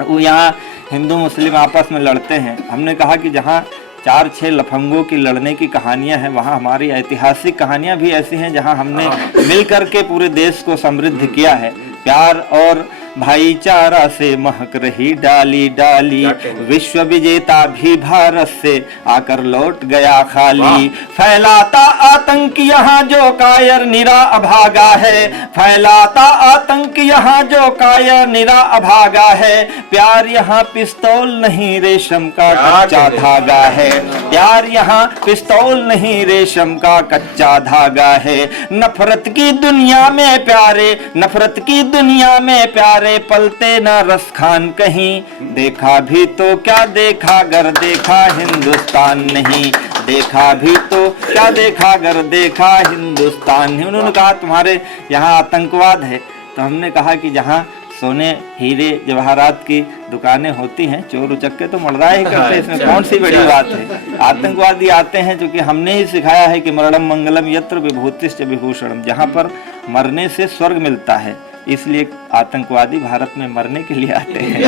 वो यहाँ हिंदू मुस्लिम आपस में लड़ते हैं। हमने कहा कि जहाँ 4-6 लफंगों की लड़ने की कहानियां हैं, वहाँ हमारी ऐतिहासिक कहानियां भी ऐसी हैं जहाँ हमने मिल करके पूरे देश को समृद्ध किया है। प्यार और भाईचारा से महक रही डाली डाली, विश्व विजेता भी भारत से आकर लौट गया खाली, फैलाता आतंक यहाँ जो कायर निरा अभागा है, फैलाता आतंक यहाँ जो कायर निरा अभागा है, प्यार यहाँ पिस्तौल नहीं रेशम का कच्चा धागा है, प्यार यहाँ पिस्तौल नहीं रेशम का कच्चा धागा है। नफरत की दुनिया में प्यारे, नफरत की दुनिया में प्यारे पलते ना रस खान कहीं, देखा भी तो क्या देखा अगर देखा हिंदुस्तान नहीं, देखा भी तो क्या देखा अगर देखा हिंदुस्तान नहीं। उन्होंने कहा तुम्हारे यहाँ आतंकवाद है, तो हमने कहा कि जहाँ सोने हीरे जवाहरात की दुकानें होती हैं, चोर उचक्के तो मर्दा ही करते, इसमें कौन सी बड़ी बात है। आतंकवादी आते हैं क्योंकि हमने ही सिखाया है कि मरणम मंगलम यत्र विभूतिश्च विभूषणम, जहाँ पर मरने से स्वर्ग मिलता है, इसलिए आतंकवादी भारत में मरने के लिए आते हैं।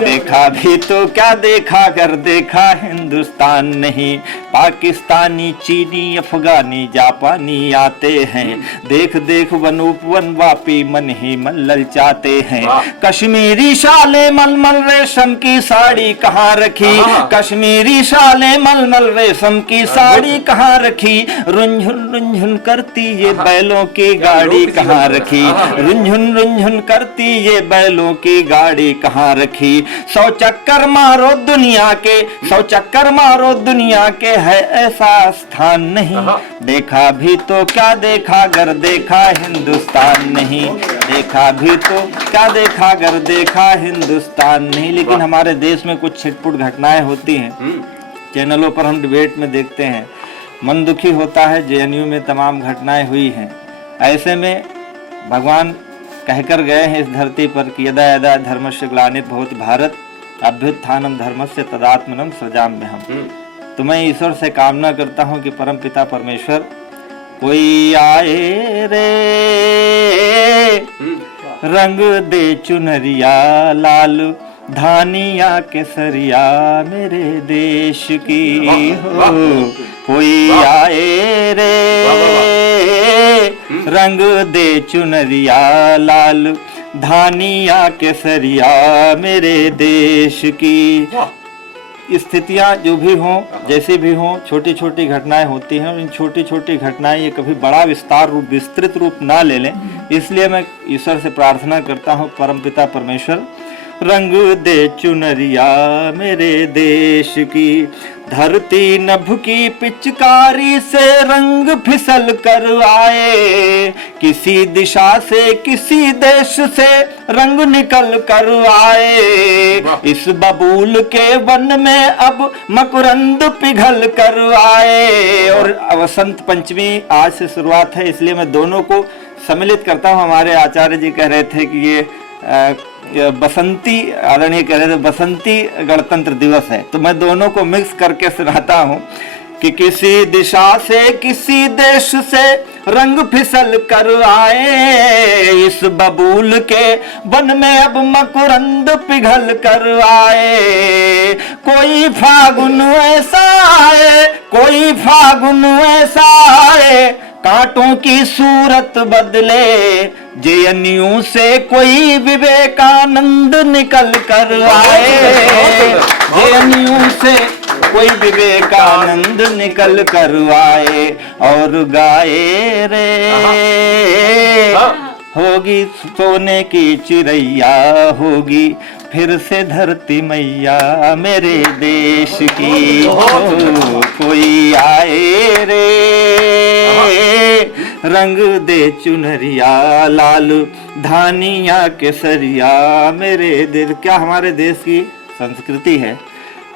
देखा भी तो क्या देखा अगर देखा हिंदुस्तान नहीं, पाकिस्तानी चीनी अफगानी जापानी आते हैं, देख देख वनोपवन वापी मन ही मन ललचाते हैं। कश्मीरी शाले मलमल रेशम की साड़ी कहाँ रखी, कश्मीरी शाले मलमल रेशम की साड़ी कहाँ रखी, रुंझुन रुंझुन करती ये बैलों की गाड़ी कहाँ रखी, रुंझुन रुंझुन करती ये बैलों की गाड़ी कहाँ रखी। 100 चक्कर मारो दुनिया के, 100 चक्कर मारो दुनिया के, है ऐसा स्थान नहीं, देखा भी तो क्या देखा अगर देखा हिंदुस्तान नहीं, देखा भी तो क्या देखा अगर देखा हिंदुस्तान नहीं। लेकिन हमारे देश में कुछ छिटपुट घटनाएं होती हैं, चैनलों पर हम डिबेट में देखते हैं, मन दुखी होता है। जेएनयू में तमाम घटनाएं हुई हैं, ऐसे में भगवान कहकर गए हैं इस धरती पर कि यदा यदा धर्मस्य ग्लानिर्भवति भवति भारत अभ्युत्थानम धर्मस्य तदात्मनम सृजाम्यहम्। तो मैं ईश्वर से कामना करता हूं कि परम पिता परमेश्वर कोई आए रे रंग दे चुनरिया लाल, धानिया केसरिया मेरे देश की हो। कोई आए रे रंग दे चुनरिया लाल, धानिया केसरिया मेरे देश की। स्थितियाँ जो भी हों, जैसी भी हों, छोटी छोटी घटनाएं होती हैं, और इन छोटी छोटी घटनाएं ये कभी बड़ा विस्तृत रूप ना ले लें। इसलिए मैं ईश्वर से प्रार्थना करता हूँ, परमपिता परमेश्वर रंग दे चुनरिया मेरे देश की। धरती नभ की पिचकारी से रंग फिसल कर आए, किसी दिशा से किसी देश से रंग निकल कर आए। इस बबूल के वन में अब मकरंद पिघल कर आए। और वसंत पंचमी आज से शुरुआत है, इसलिए मैं दोनों को सम्मिलित करता हूँ। हमारे आचार्य जी कह रहे थे कि ये बसंती, आदरणीय कह रहे थे बसंती गणतंत्र दिवस है, तो मैं दोनों को मिक्स करके सुनाता हूँ कि किसी दिशा से किसी देश से रंग फिसल कर आए। इस बबूल के वन में अब मकरंद पिघल कर आए। कोई फागुन ऐसा आए, कोई फागुन ऐसा आए, कांटों की सूरत बदले। जेएनयू से कोई विवेकानंद निकल कर आए। जेएनयू से कोई विवेकानंद निकल कर आए और गाए रे होगी सोने की चिड़ैया, होगी फिर से धरती मैया मेरे देश की। कोई आए रे रंग दे चुनरिया लाल, धानिया केसरिया मेरे दिल। क्या हमारे देश की संस्कृति है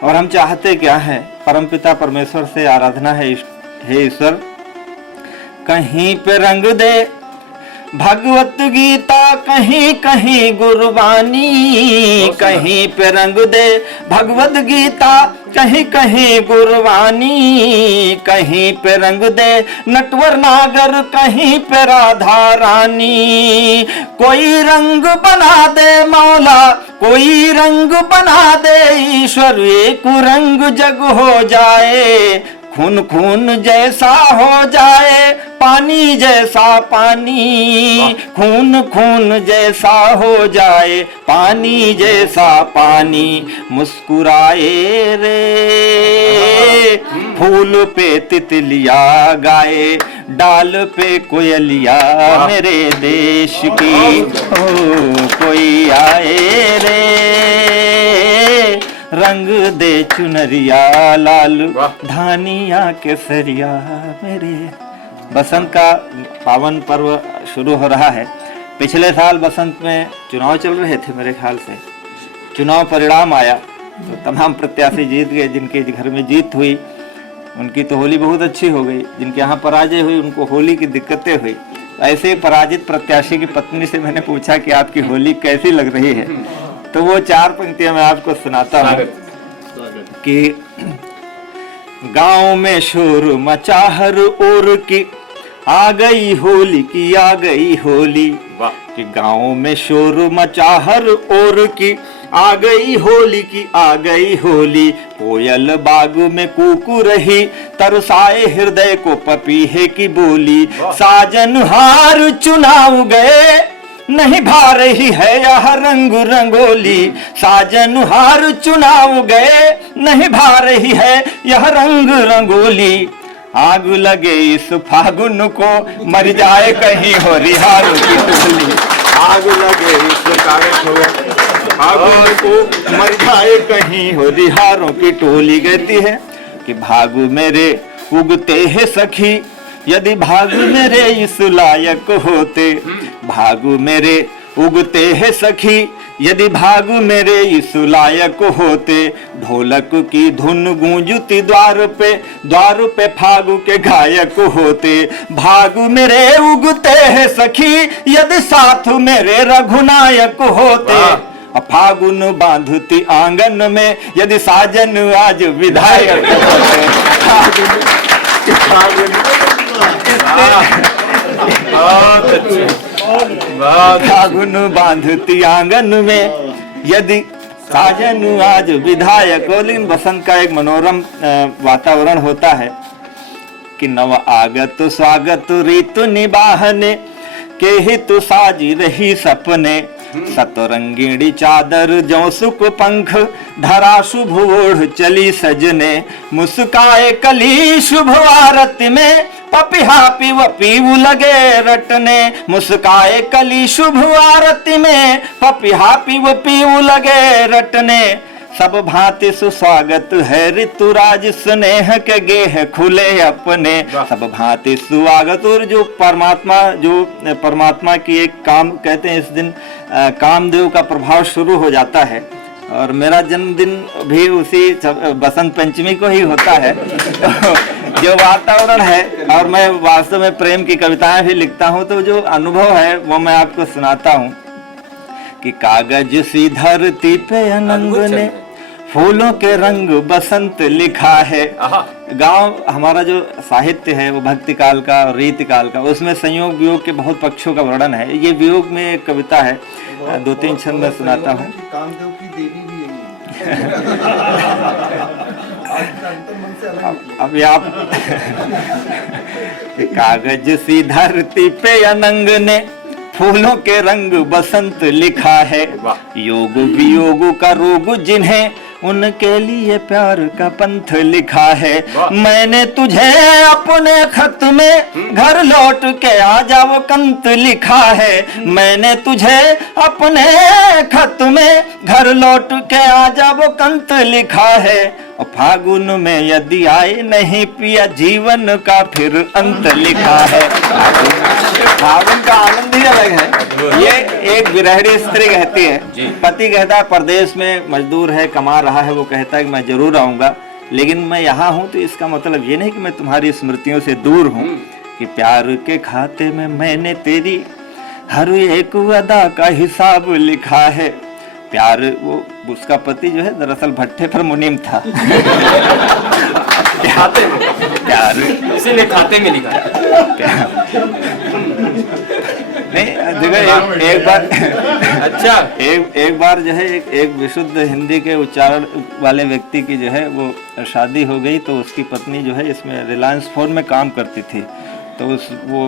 और हम चाहते क्या है। परमपिता परमेश्वर से आराधना है, हे ईश्वर कहीं पे रंग दे भगवत गीता, कहीं कहीं गुरबानी। कहीं पे रंग दे भगवत गीता, कहीं कहीं गुरबानी। कहीं पे रंग दे नटवर नागर, कहीं पे राधा रानी। कोई रंग बना दे मौला, कोई रंग बना दे ईश्वर, एक रंग जग हो जाए। खून खून जैसा हो जाए, पानी जैसा पानी। खून खून जैसा हो जाए, पानी जैसा पानी। मुस्कुराए रे फूल पे तितलिया गाए, डाल पे कोयलिया मेरे देश की। ओ कोई आए रे रंग दे चुनरिया लाल, धानिया केसरिया मेरे। बसंत का पावन पर्व शुरू हो रहा है। पिछले साल बसंत में चुनाव चल रहे थे, मेरे ख्याल से चुनाव परिणाम आया तो तमाम प्रत्याशी जीत गए। जिनके घर में जीत हुई उनकी तो होली बहुत अच्छी हो गई, जिनके यहाँ पराजय हुई उनको होली की दिक्कतें हुई। ऐसे पराजित प्रत्याशी की पत्नी से मैंने पूछा कि आपकी होली कैसी लग रही है, तो वो 4 पंक्तियां मैं आपको सुनाता हूँ कि गांव में शोर मचा हर ओर की, आ गई होली की आ गई होली। कि गांव में शोर मचा हर ओर की, आ गई होली की आ गई होली। कोयल बाग में कूकू रही, तरसाए हृदय को पपीहे की बोली। साजन हार चुनाव गए, नहीं भा रही है यह रंग रंगोली। साजन हार चुनाव गए, नहीं भा रही है यह रंग रंगोली। आग लगे इस फागुन को, मर जाए कहीं हो रिहारों की टोली। आग लगे इस फागुन को, मर जाए कहीं हो रिहारों की टोली। कहती है कि भागु मेरे उगते हैं सखी, यदि भागु मेरे इस लायक होते। भागु मेरे उगते हैं सखी, यदि भागु मेरे इस लायक होते। ढोलक की धुन गूंजती द्वार पे फागु के गायक होते। भागु मेरे उगते हैं सखी, यदि साथ मेरे रघुनायक होते। फागुन बांधती आंगन में, यदि साजन आज विधायक होते। फागुन बांधती आंगन में, यदि साजन आज विधायक हो। लेकिन बसंत का एक मनोरम वातावरण होता है कि नव आगत स्वागत ऋतु निबाहने के हितु साजी रही सपने सतरंगिणी चादर जो सुख पंख धरा शुभ ओढ़ चली सजने मुस्काए कली शुभ आरती में पपिहा पीव पीव लगे रटने मुस्काए कली शुभ आरती में पपिहा पीव पीव लगे रटने सब भांति सुस्वागत है ऋतुराज स्नेह के गेह खुले अपने सब भांति सुस्वागत। और जो परमात्मा की एक काम कहते हैं इस दिन कामदेव का प्रभाव शुरू हो जाता है और मेरा जन्मदिन भी उसी बसंत पंचमी को ही होता है। जो वातावरण है और मैं वास्तव में प्रेम की कविताएं भी लिखता हूं तो जो अनुभव है वो मैं आपको सुनाता हूं कि कागज सी धरती पे अनंग ने फूलों के रंग बसंत लिखा है। गांव हमारा जो साहित्य है वो भक्ति काल का और रीति काल का, उसमें संयोग वियोग के बहुत पक्षों का वर्णन है। ये वियोग में एक कविता है, 2-3 छंद में सुनाता हूँ। कामदेव की देवी भी यही है। अभी आप कागज सी धरती पे अनंग ने फूलों के रंग बसंत लिखा है। योग वियोग का रोग जिन्हें उनके लिए प्यार का पंथ लिखा है। मैंने तुझे अपने खत में घर लौट के आ जाओ कंत लिखा है। मैंने तुझे अपने खत में घर लौट के आ जाओ कंत लिखा है। और फागुन में यदि आए नहीं पिया जीवन का फिर अंत लिखा है। फागुन का आनंद ही अलग है। ये एक विरहणी स्त्री कहती है, पति कहता है परदेश में मजदूर है, कमा रहा है, वो कहता है कि मैं जरूर आऊंगा लेकिन मैं यहाँ हूँ तो इसका मतलब ये नहीं कि मैं तुम्हारी स्मृतियों से दूर हूँ। कि प्यार के खाते में मैंने तेरी हर एक अदा का हिसाब लिखा है। प्यार वो उसका पति जो है दरअसल भट्टे पर मुनीम था। प्यार इसीलिए खाते में लिखा नहीं देखो एक बार अच्छा एक बार जो है एक विशुद्ध हिंदी के उच्चारण वाले व्यक्ति की जो है वो शादी हो गई तो उसकी पत्नी जो है इसमें रिलायंस फोन में काम करती थी। तो वो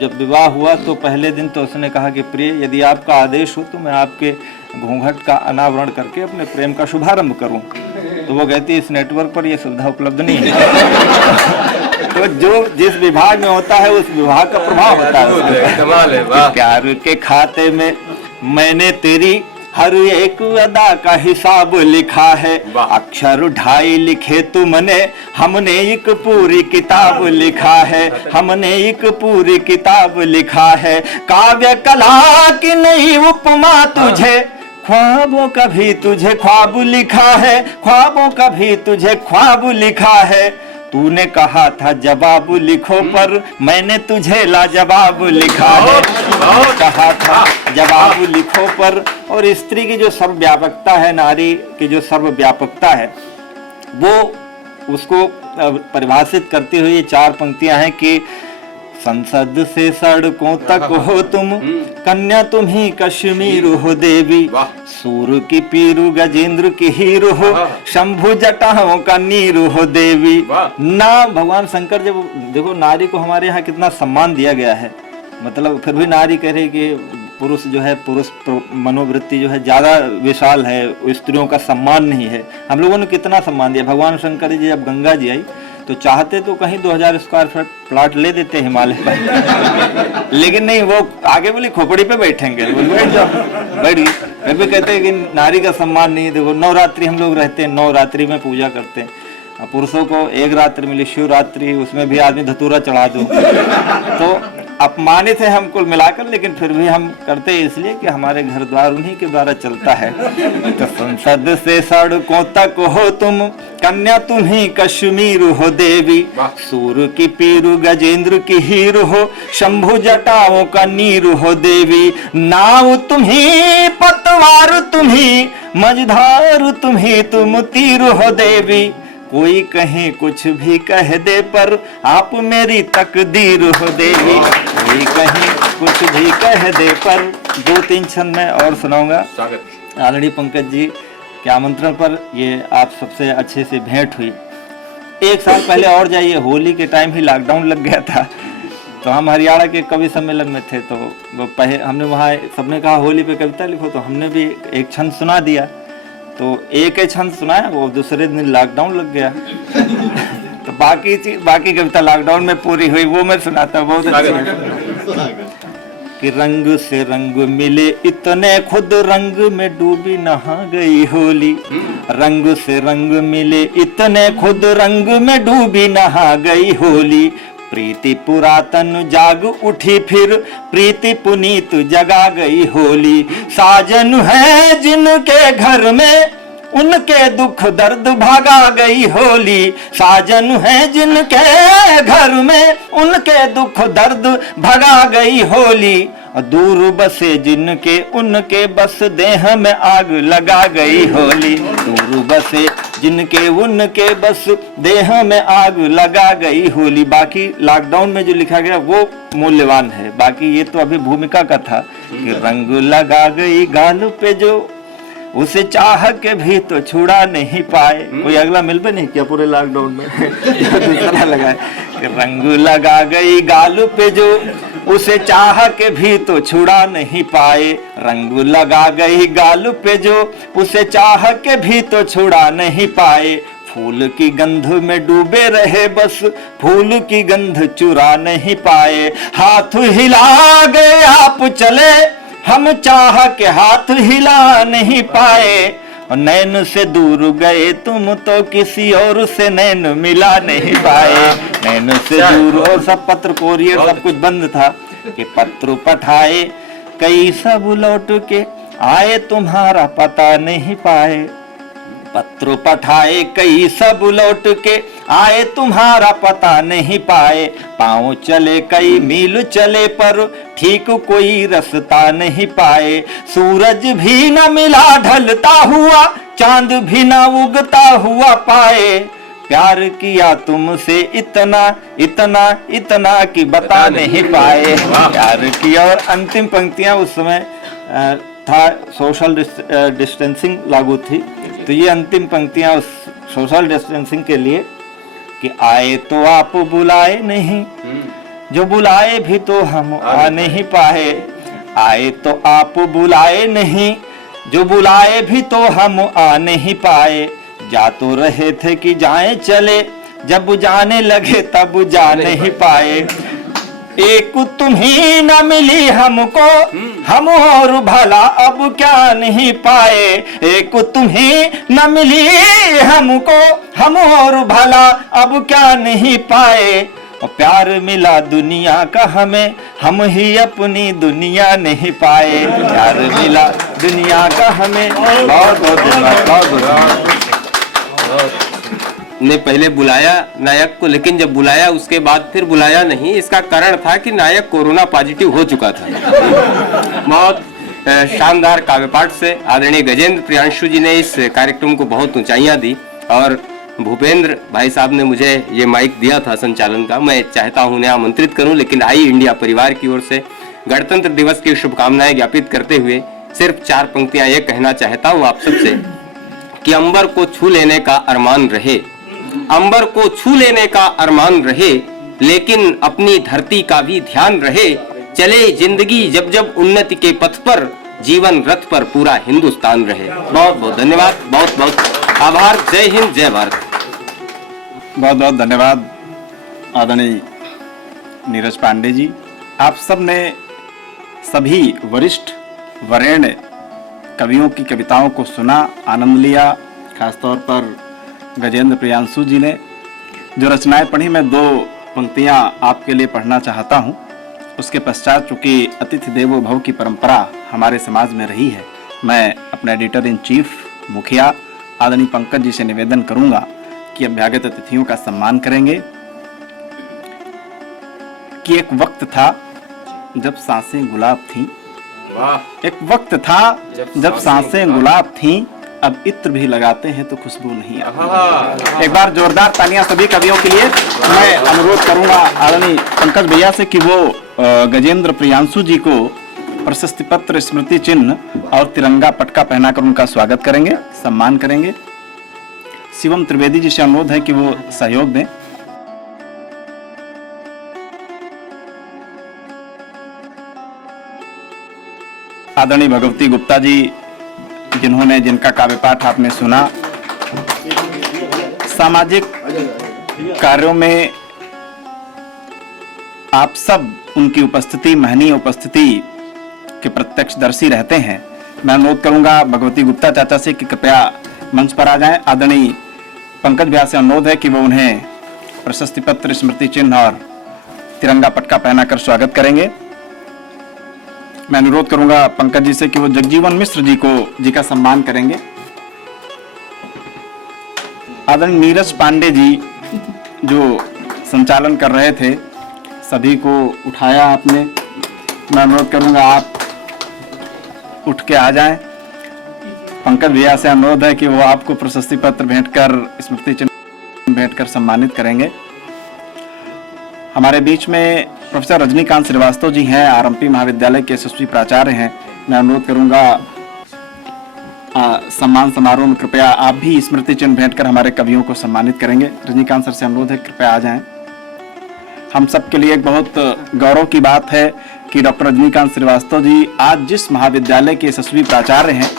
जब विवाह हुआ तो पहले दिन तो उसने कहा कि प्रिय यदि आपका आदेश हो तो मैं आपके घूंघट का अनावरण करके अपने प्रेम का शुभारंभ करूं। तो वो कहती इस नेटवर्क पर यह सुविधा उपलब्ध नहीं है। तो जो जिस विभाग में होता है उस विभाग का प्रभाव होता है। कमाल है, वाह। प्यार के खाते में मैंने तेरी हर एक अदा का हिसाब लिखा है। अक्षर ढाई लिखे तुमने, हमने एक पूरी किताब लिखा है। हमने एक पूरी किताब लिखा है। काव्य कला की नई उपमा तुझे, ख्वाबों का भी तुझे ख्वाब लिखा है। ख्वाबों का भी तुझे ख्वाब लिखा है। तूने कहा था जवाब लिखो पर मैंने तुझे लाजवाब लिखा है। कहा था जवाब लिखो पर। और स्त्री की जो सर्वव्यापकता है, नारी की जो सर्वव्यापकता है, वो उसको परिभाषित करती हुई ये 4 पंक्तियां हैं कि संसद से सड़कों तक हो तुम, कन्या तुम ही कश्मीर हो देवी। सूर की पीरू गजेंद्र की हीर हो, शंभु जटाओं का नीर हो देवी। ना भगवान शंकर जब देखो नारी को हमारे यहाँ कितना सम्मान दिया गया है, मतलब फिर भी नारी कह रही कि पुरुष जो है पुरुष मनोवृत्ति जो है ज्यादा विशाल है, स्त्रियों का सम्मान नहीं है। हम लोगों ने कितना सम्मान दिया। भगवान शंकर जी जब गंगा जी आई तो चाहते तो कहीं 2000 स्क्वायर फीट प्लॉट ले देते हिमालय पर, लेकिन नहीं, वो आगे बोली खोपड़ी पे बैठेंगे। बैठ जाओ, बैठ गई। फिर भी कहते हैं कि नारी का सम्मान नहीं। देखो नवरात्रि हम लोग रहते हैं, नवरात्रि में पूजा करते हैं। पुरुषों को एक रात्रि मिली शिवरात्रि, उसमें भी आदमी धतूरा चढ़ा दो। तो अपमानित है हम कुल मिलाकर, लेकिन फिर भी हम करते हैं इसलिए कि हमारे घर द्वार उन्हीं के द्वारा चलता है। तो संसद से सड़कों तक हो तुम, कन्या तुम ही कश्मीर हो देवी। सूर की पीरू गजेंद्र की हीर हो, शंभु जटाओं का नीर हो देवी। नाव तुम ही, पतवार तुम ही, मझधार तुम ही, तुम तीर हो देवी। कोई कहीं कुछ भी कह दे पर आप मेरी तकदीर हो देवी। कोई कहीं कुछ भी कह दे पर। 2-3 छंद में और सुनाऊंगा। आदरणीय पंकज जी कि आमंत्रण पर ये आप सबसे अच्छे से भेंट हुई। एक साल पहले और जाइए, होली के टाइम ही लॉकडाउन लग गया था, तो हम हरियाणा के कवि सम्मेलन में थे, तो वो हमने वहाँ सबने कहा होली पे कविता लिखो, तो हमने भी एक छंद सुना दिया। तो एक ही छंद सुनाया, वो दूसरे दिन लॉकडाउन लग गया। तो बाकी कविता लॉकडाउन में पूरी हुई, वो मैं सुनाता हूँ, बहुत अच्छी। कि रंग से रंग मिले इतने खुद रंग में डूबी नहा गई होली। रंग से रंग मिले इतने खुद रंग में डूबी नहा गई होली। प्रीति पुरातन जाग उठी फिर प्रीति पुनीत जगा गई होली। साजन है जिनके घर में उनके दुख दर्द भागा गई होली। साजन है जिनके घर में उनके दुख दर्द भगा गई होली। दूर बसे जिनके उनके बस देह में आग लगा गई होली। दूर बसे जिनके उनके बस देह में आग लगा गई होली। बाकी लॉकडाउन में जो लिखा गया वो मूल्यवान है, बाकी ये तो अभी भूमिका का था कि रंग लगा गई गाल पे जो उसे चाह के भी तो छुड़ा नहीं पाए। कोई अगला मिल भी नहीं किया पूरे लॉकडाउन में। दूसरा लगा कि रंग लगा गई गाल पे जो उसे चाह के भी तो छुड़ा नहीं पाए। रंग लगा गई गाल पे जो उसे चाह के भी तो छुड़ा नहीं पाए। फूल की गंध में डूबे रहे बस फूल की गंध चुरा नहीं पाए। हाथ हिला गए आप चले हम चाह के हाथ हिला नहीं पाए। और नैन से दूर गए तुम तो किसी और से नैन मिला नहीं पाए। नैन से दूर, और सब पत्र कोरियर सब कुछ बंद था कि पत्र पठाए कई सब लौट के आए तुम्हारा पता नहीं पाए। पत्र पठाए कई सब लौट के आए तुम्हारा पता नहीं पाए। पाँव चले कई मील चले पर ठीक कोई रास्ता नहीं पाए। सूरज भी न मिला ढलता हुआ चांद भी न उगता हुआ पाए। प्यार किया तुमसे इतना इतना इतना कि बता नहीं पाए। प्यार किया, और अंतिम पंक्तियां उस समय था सोशल डिस्टेंसिंग लागू थी, तो ये अंतिम पंक्तियां उस सोशल डिस्टेंसिंग के लिए कि आए तो आप बुलाए नहीं, जो बुलाए भी तो हम आ नहीं पाए। आए तो आप बुलाए नहीं, जो बुलाए भी तो हम आ नहीं पाए। जा तो रहे थे कि जाए चले, जब जाने लगे तब जा नहीं पाए। एक तुम ही न मिली हमको, हम और भला अब क्या नहीं पाए। एक तुम ही न मिली हमको, हम और भला अब क्या नहीं पाए। और प्यार मिला दुनिया का हमें, हम ही अपनी दुनिया नहीं पाए। प्यार मिला दुनिया का हमें। बहुत बहुत धन्यवाद, बहुत बहुत ने पहले बुलाया नायक को, लेकिन जब बुलाया उसके बाद फिर बुलाया नहीं। इसका कारण था कि नायक कोरोना पॉजिटिव हो चुका था। बहुत शानदार काव्य पाठ से आदरणीय गजेंद्र प्रियांशु जी ने इस कार्यक्रम को बहुत ऊंचाइयां दी, और भूपेंद्र भाई साहब ने मुझे ये माइक दिया था संचालन का। मैं चाहता हूं उन्हें आमंत्रित करूं, लेकिन आई इंडिया परिवार की ओर से गणतंत्र दिवस की शुभकामनाएं ज्ञापित करते हुए सिर्फ 4 पंक्तियां ये कहना चाहता हूं आप सबसे कि अंबर को छू लेने का अरमान रहे, अंबर को छू लेने का अरमान रहे, लेकिन अपनी धरती का भी ध्यान रहे। चले जिंदगी जब जब उन्नति के पथ पर, जीवन रथ पर पूरा हिंदुस्तान रहे। बहुत बहुत धन्यवाद, बहुत बहुत आभार। जय हिंद, जय भारत। बहुत बहुत धन्यवाद आदरणीय नीरज पांडे जी। आप सब ने सभी वरिष्ठ वरेण्य कवियों की कविताओं को सुना, आनंद लिया। खासतौर पर गजेंद्र प्रियांशु जी ने जो रचनाएं पढ़ी, मैं 2 पंक्तियां आपके लिए पढ़ना चाहता हूं। उसके पश्चात चूंकि अतिथि देवो भव की परंपरा हमारे समाज में रही है, मैं अपने एडिटर इन चीफ मुखिया आदरणीय पंकज जी से निवेदन करूंगा कि अभ्यागत अतिथियों का सम्मान करेंगे। कि एक वक्त था जब सांसें गुलाब थीं, एक वक्त था जब सांसें गुलाब थीं, अब इत्र भी लगाते हैं तो खुशबू नहीं आती। एक बार जोरदार तालियां सभी कवियों के लिए। मैं अनुरोध करूंगा आदरणीय पंकज भैया से कि वो गजेंद्र प्रियांशु जी को प्रशस्ति पत्र, स्मृति चिन्ह और तिरंगा पटका पहनाकर उनका स्वागत करेंगे, सम्मान करेंगे। शिवम त्रिवेदी जी से अनुरोध है कि वो सहयोग दें। आदरणीय भगवती गुप्ता जी, जिनका काव्य पाठ आपने सुना, सामाजिक कार्यों में आप सब उनकी उपस्थिति, महनीय उपस्थिति के प्रत्यक्षदर्शी रहते हैं। मैं अनुरोध करूंगा भगवती गुप्ता चाचा से कि कृपया मंच पर आ जाएं। आदरणीय पंकज भैया से अनुरोध है कि वो उन्हें प्रशस्ति पत्र, स्मृति चिन्ह और तिरंगा पटका पहनाकर स्वागत करेंगे। मैं अनुरोध करूंगा पंकज जी से कि वो जगजीवन मिश्र जी का सम्मान करेंगे। आदरणीय नीरज पांडे जी जो संचालन कर रहे थे, सभी को उठाया आपने। मैं अनुरोध करूंगा आप उठ के आ जाएं। पंकज भैया से अनुरोध है कि वो आपको प्रशस्ति पत्र भेंट कर, स्मृति चिन्ह भेंट कर सम्मानित करेंगे। हमारे बीच में प्रोफेसर रजनीकांत श्रीवास्तव जी हैं, आरएमपी महाविद्यालय के यशस्वी प्राचार्य हैं। मैं अनुरोध करूंगा सम्मान समारोह में कृपया आप भी स्मृति चिन्ह भेंट कर हमारे कवियों को सम्मानित करेंगे। रजनीकांत सर से अनुरोध है कृपया आ जाएं। हम सबके लिए एक बहुत गौरव की बात है कि डॉक्टर रजनीकांत श्रीवास्तव जी आज जिस महाविद्यालय के यशस्वी प्राचार्य हैं,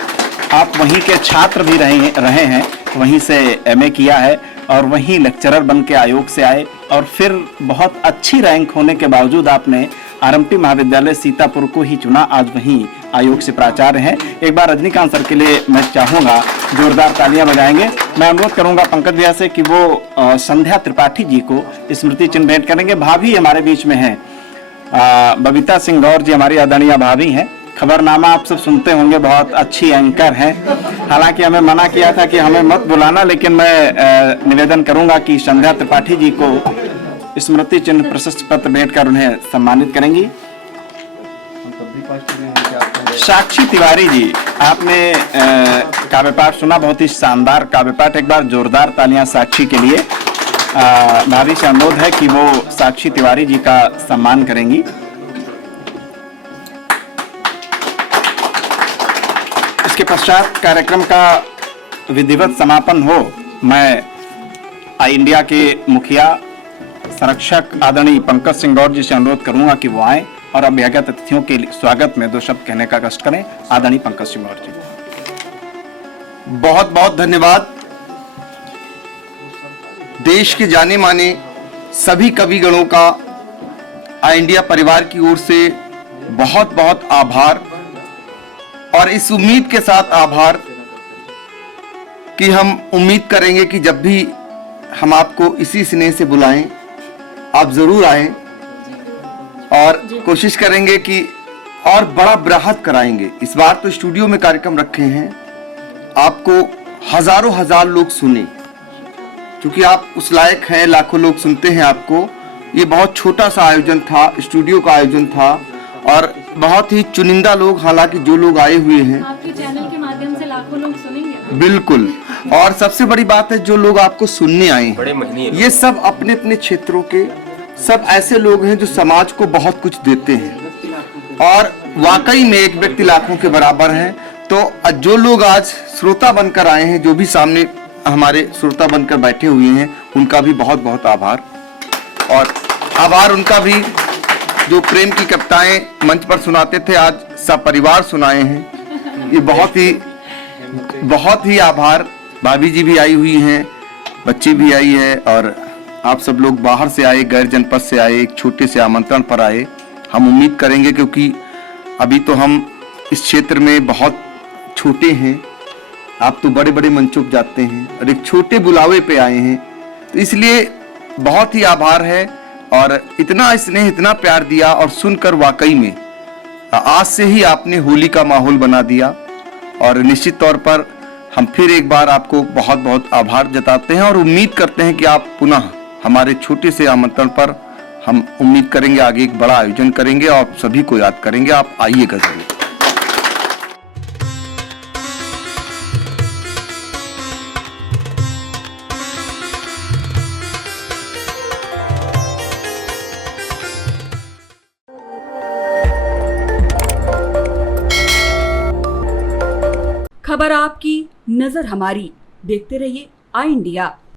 आप वहीं के छात्र भी रहे हैं, वहीं से एमए किया है और वहीं लेक्चरर बन के आयोग से आए और फिर बहुत अच्छी रैंक होने के बावजूद आपने आरएमपी महाविद्यालय सीतापुर को ही चुना, आज वहीं आयोग से प्राचार्य हैं। एक बार रजनीकांत सर के लिए मैं चाहूँगा जोरदार तालियां बजाएंगे। मैं अनुरोध करूंगा पंकज भैया से कि वो संध्या त्रिपाठी जी को स्मृति चिन्ह भेंट करेंगे। भाभी हमारे बीच में हैं, बबीता सिंह गौर जी हमारी आदरणीय भाभी हैं। खबरनामा आप सब सुनते होंगे, बहुत अच्छी एंकर हैं। हालांकि हमें मना किया था कि हमें मत बुलाना, लेकिन मैं निवेदन करूंगा कि संध्या त्रिपाठी जी को स्मृति चिन्ह, प्रशस्ति पत्र भेंट कर उन्हें सम्मानित करेंगी। साक्षी तिवारी जी, आपने काव्य पाठ सुना, बहुत ही शानदार काव्य पाठ। एक बार जोरदार तालियां साक्षी के लिए। भाभी से अनुरोध है कि वो साक्षी तिवारी जी का सम्मान करेंगी। इसके पश्चात कार्यक्रम का विधिवत समापन हो, मैं आई इंडिया के मुखिया संरक्षक आदरणीय पंकज सिंह गौर जी से अनुरोध करूंगा कि वो आए और अभ्यागत अतिथियों के स्वागत में दो शब्द कहने का कष्ट करें। आदरणीय पंकज सिंह गौर जी। बहुत बहुत धन्यवाद। देश के जाने माने सभी कविगणों का आई इंडिया परिवार की ओर से बहुत बहुत आभार, और इस उम्मीद के साथ आभार कि हम उम्मीद करेंगे कि जब भी हम आपको इसी स्नेह से बुलाएं, आप जरूर आएं और कोशिश करेंगे कि और बड़ा बृहद कराएंगे। इस बार तो स्टूडियो में कार्यक्रम रखे हैं, आपको हजारों हजार लोग सुने, क्योंकि आप उस लायक हैं, लाखों लोग सुनते हैं आपको। ये बहुत छोटा सा आयोजन था, स्टूडियो का आयोजन था, और बहुत ही चुनिंदा लोग, हालांकि जो लोग आए हुए हैं आपके चैनल के माध्यम से लाखों लोग सुनेंगे। बिल्कुल। और सबसे बड़ी बात है, जो लोग आपको सुनने आए हैं, बड़े महनीय, ये सब अपने अपने क्षेत्रों के सब ऐसे लोग हैं जो समाज को बहुत कुछ देते हैं, और वाकई में एक व्यक्ति लाखों के बराबर है। तो जो लोग आज श्रोता बनकर आए हैं, जो भी सामने हमारे श्रोता बनकर बैठे हुए हैं, उनका भी बहुत बहुत आभार। और आभार उनका भी जो प्रेम की कविताएं मंच पर सुनाते थे, आज सपरिवार सुनाए हैं। ये बहुत ही आभार। भाभी जी भी आई हुई हैं, बच्ची भी आई है, और आप सब लोग बाहर से आए, गैर जनपद से आए, एक छोटे से आमंत्रण पर आए। हम उम्मीद करेंगे, क्योंकि अभी तो हम इस क्षेत्र में बहुत छोटे हैं, आप तो बड़े बड़े मंचों पर जाते हैं, और एक छोटे बुलावे पे आए हैं, तो इसलिए बहुत ही आभार है। और इतना स्नेह, इतना प्यार दिया, और सुनकर वाकई में आज से ही आपने होली का माहौल बना दिया। और निश्चित तौर पर हम फिर एक बार आपको बहुत बहुत आभार जताते हैं, और उम्मीद करते हैं कि आप पुनः हमारे छोटे से आमंत्रण पर, हम उम्मीद करेंगे आगे एक बड़ा आयोजन करेंगे और सभी को याद करेंगे। आप आइएगा जरूर। खबर आपकी, नजर हमारी। देखते रहिए आई इंडिया।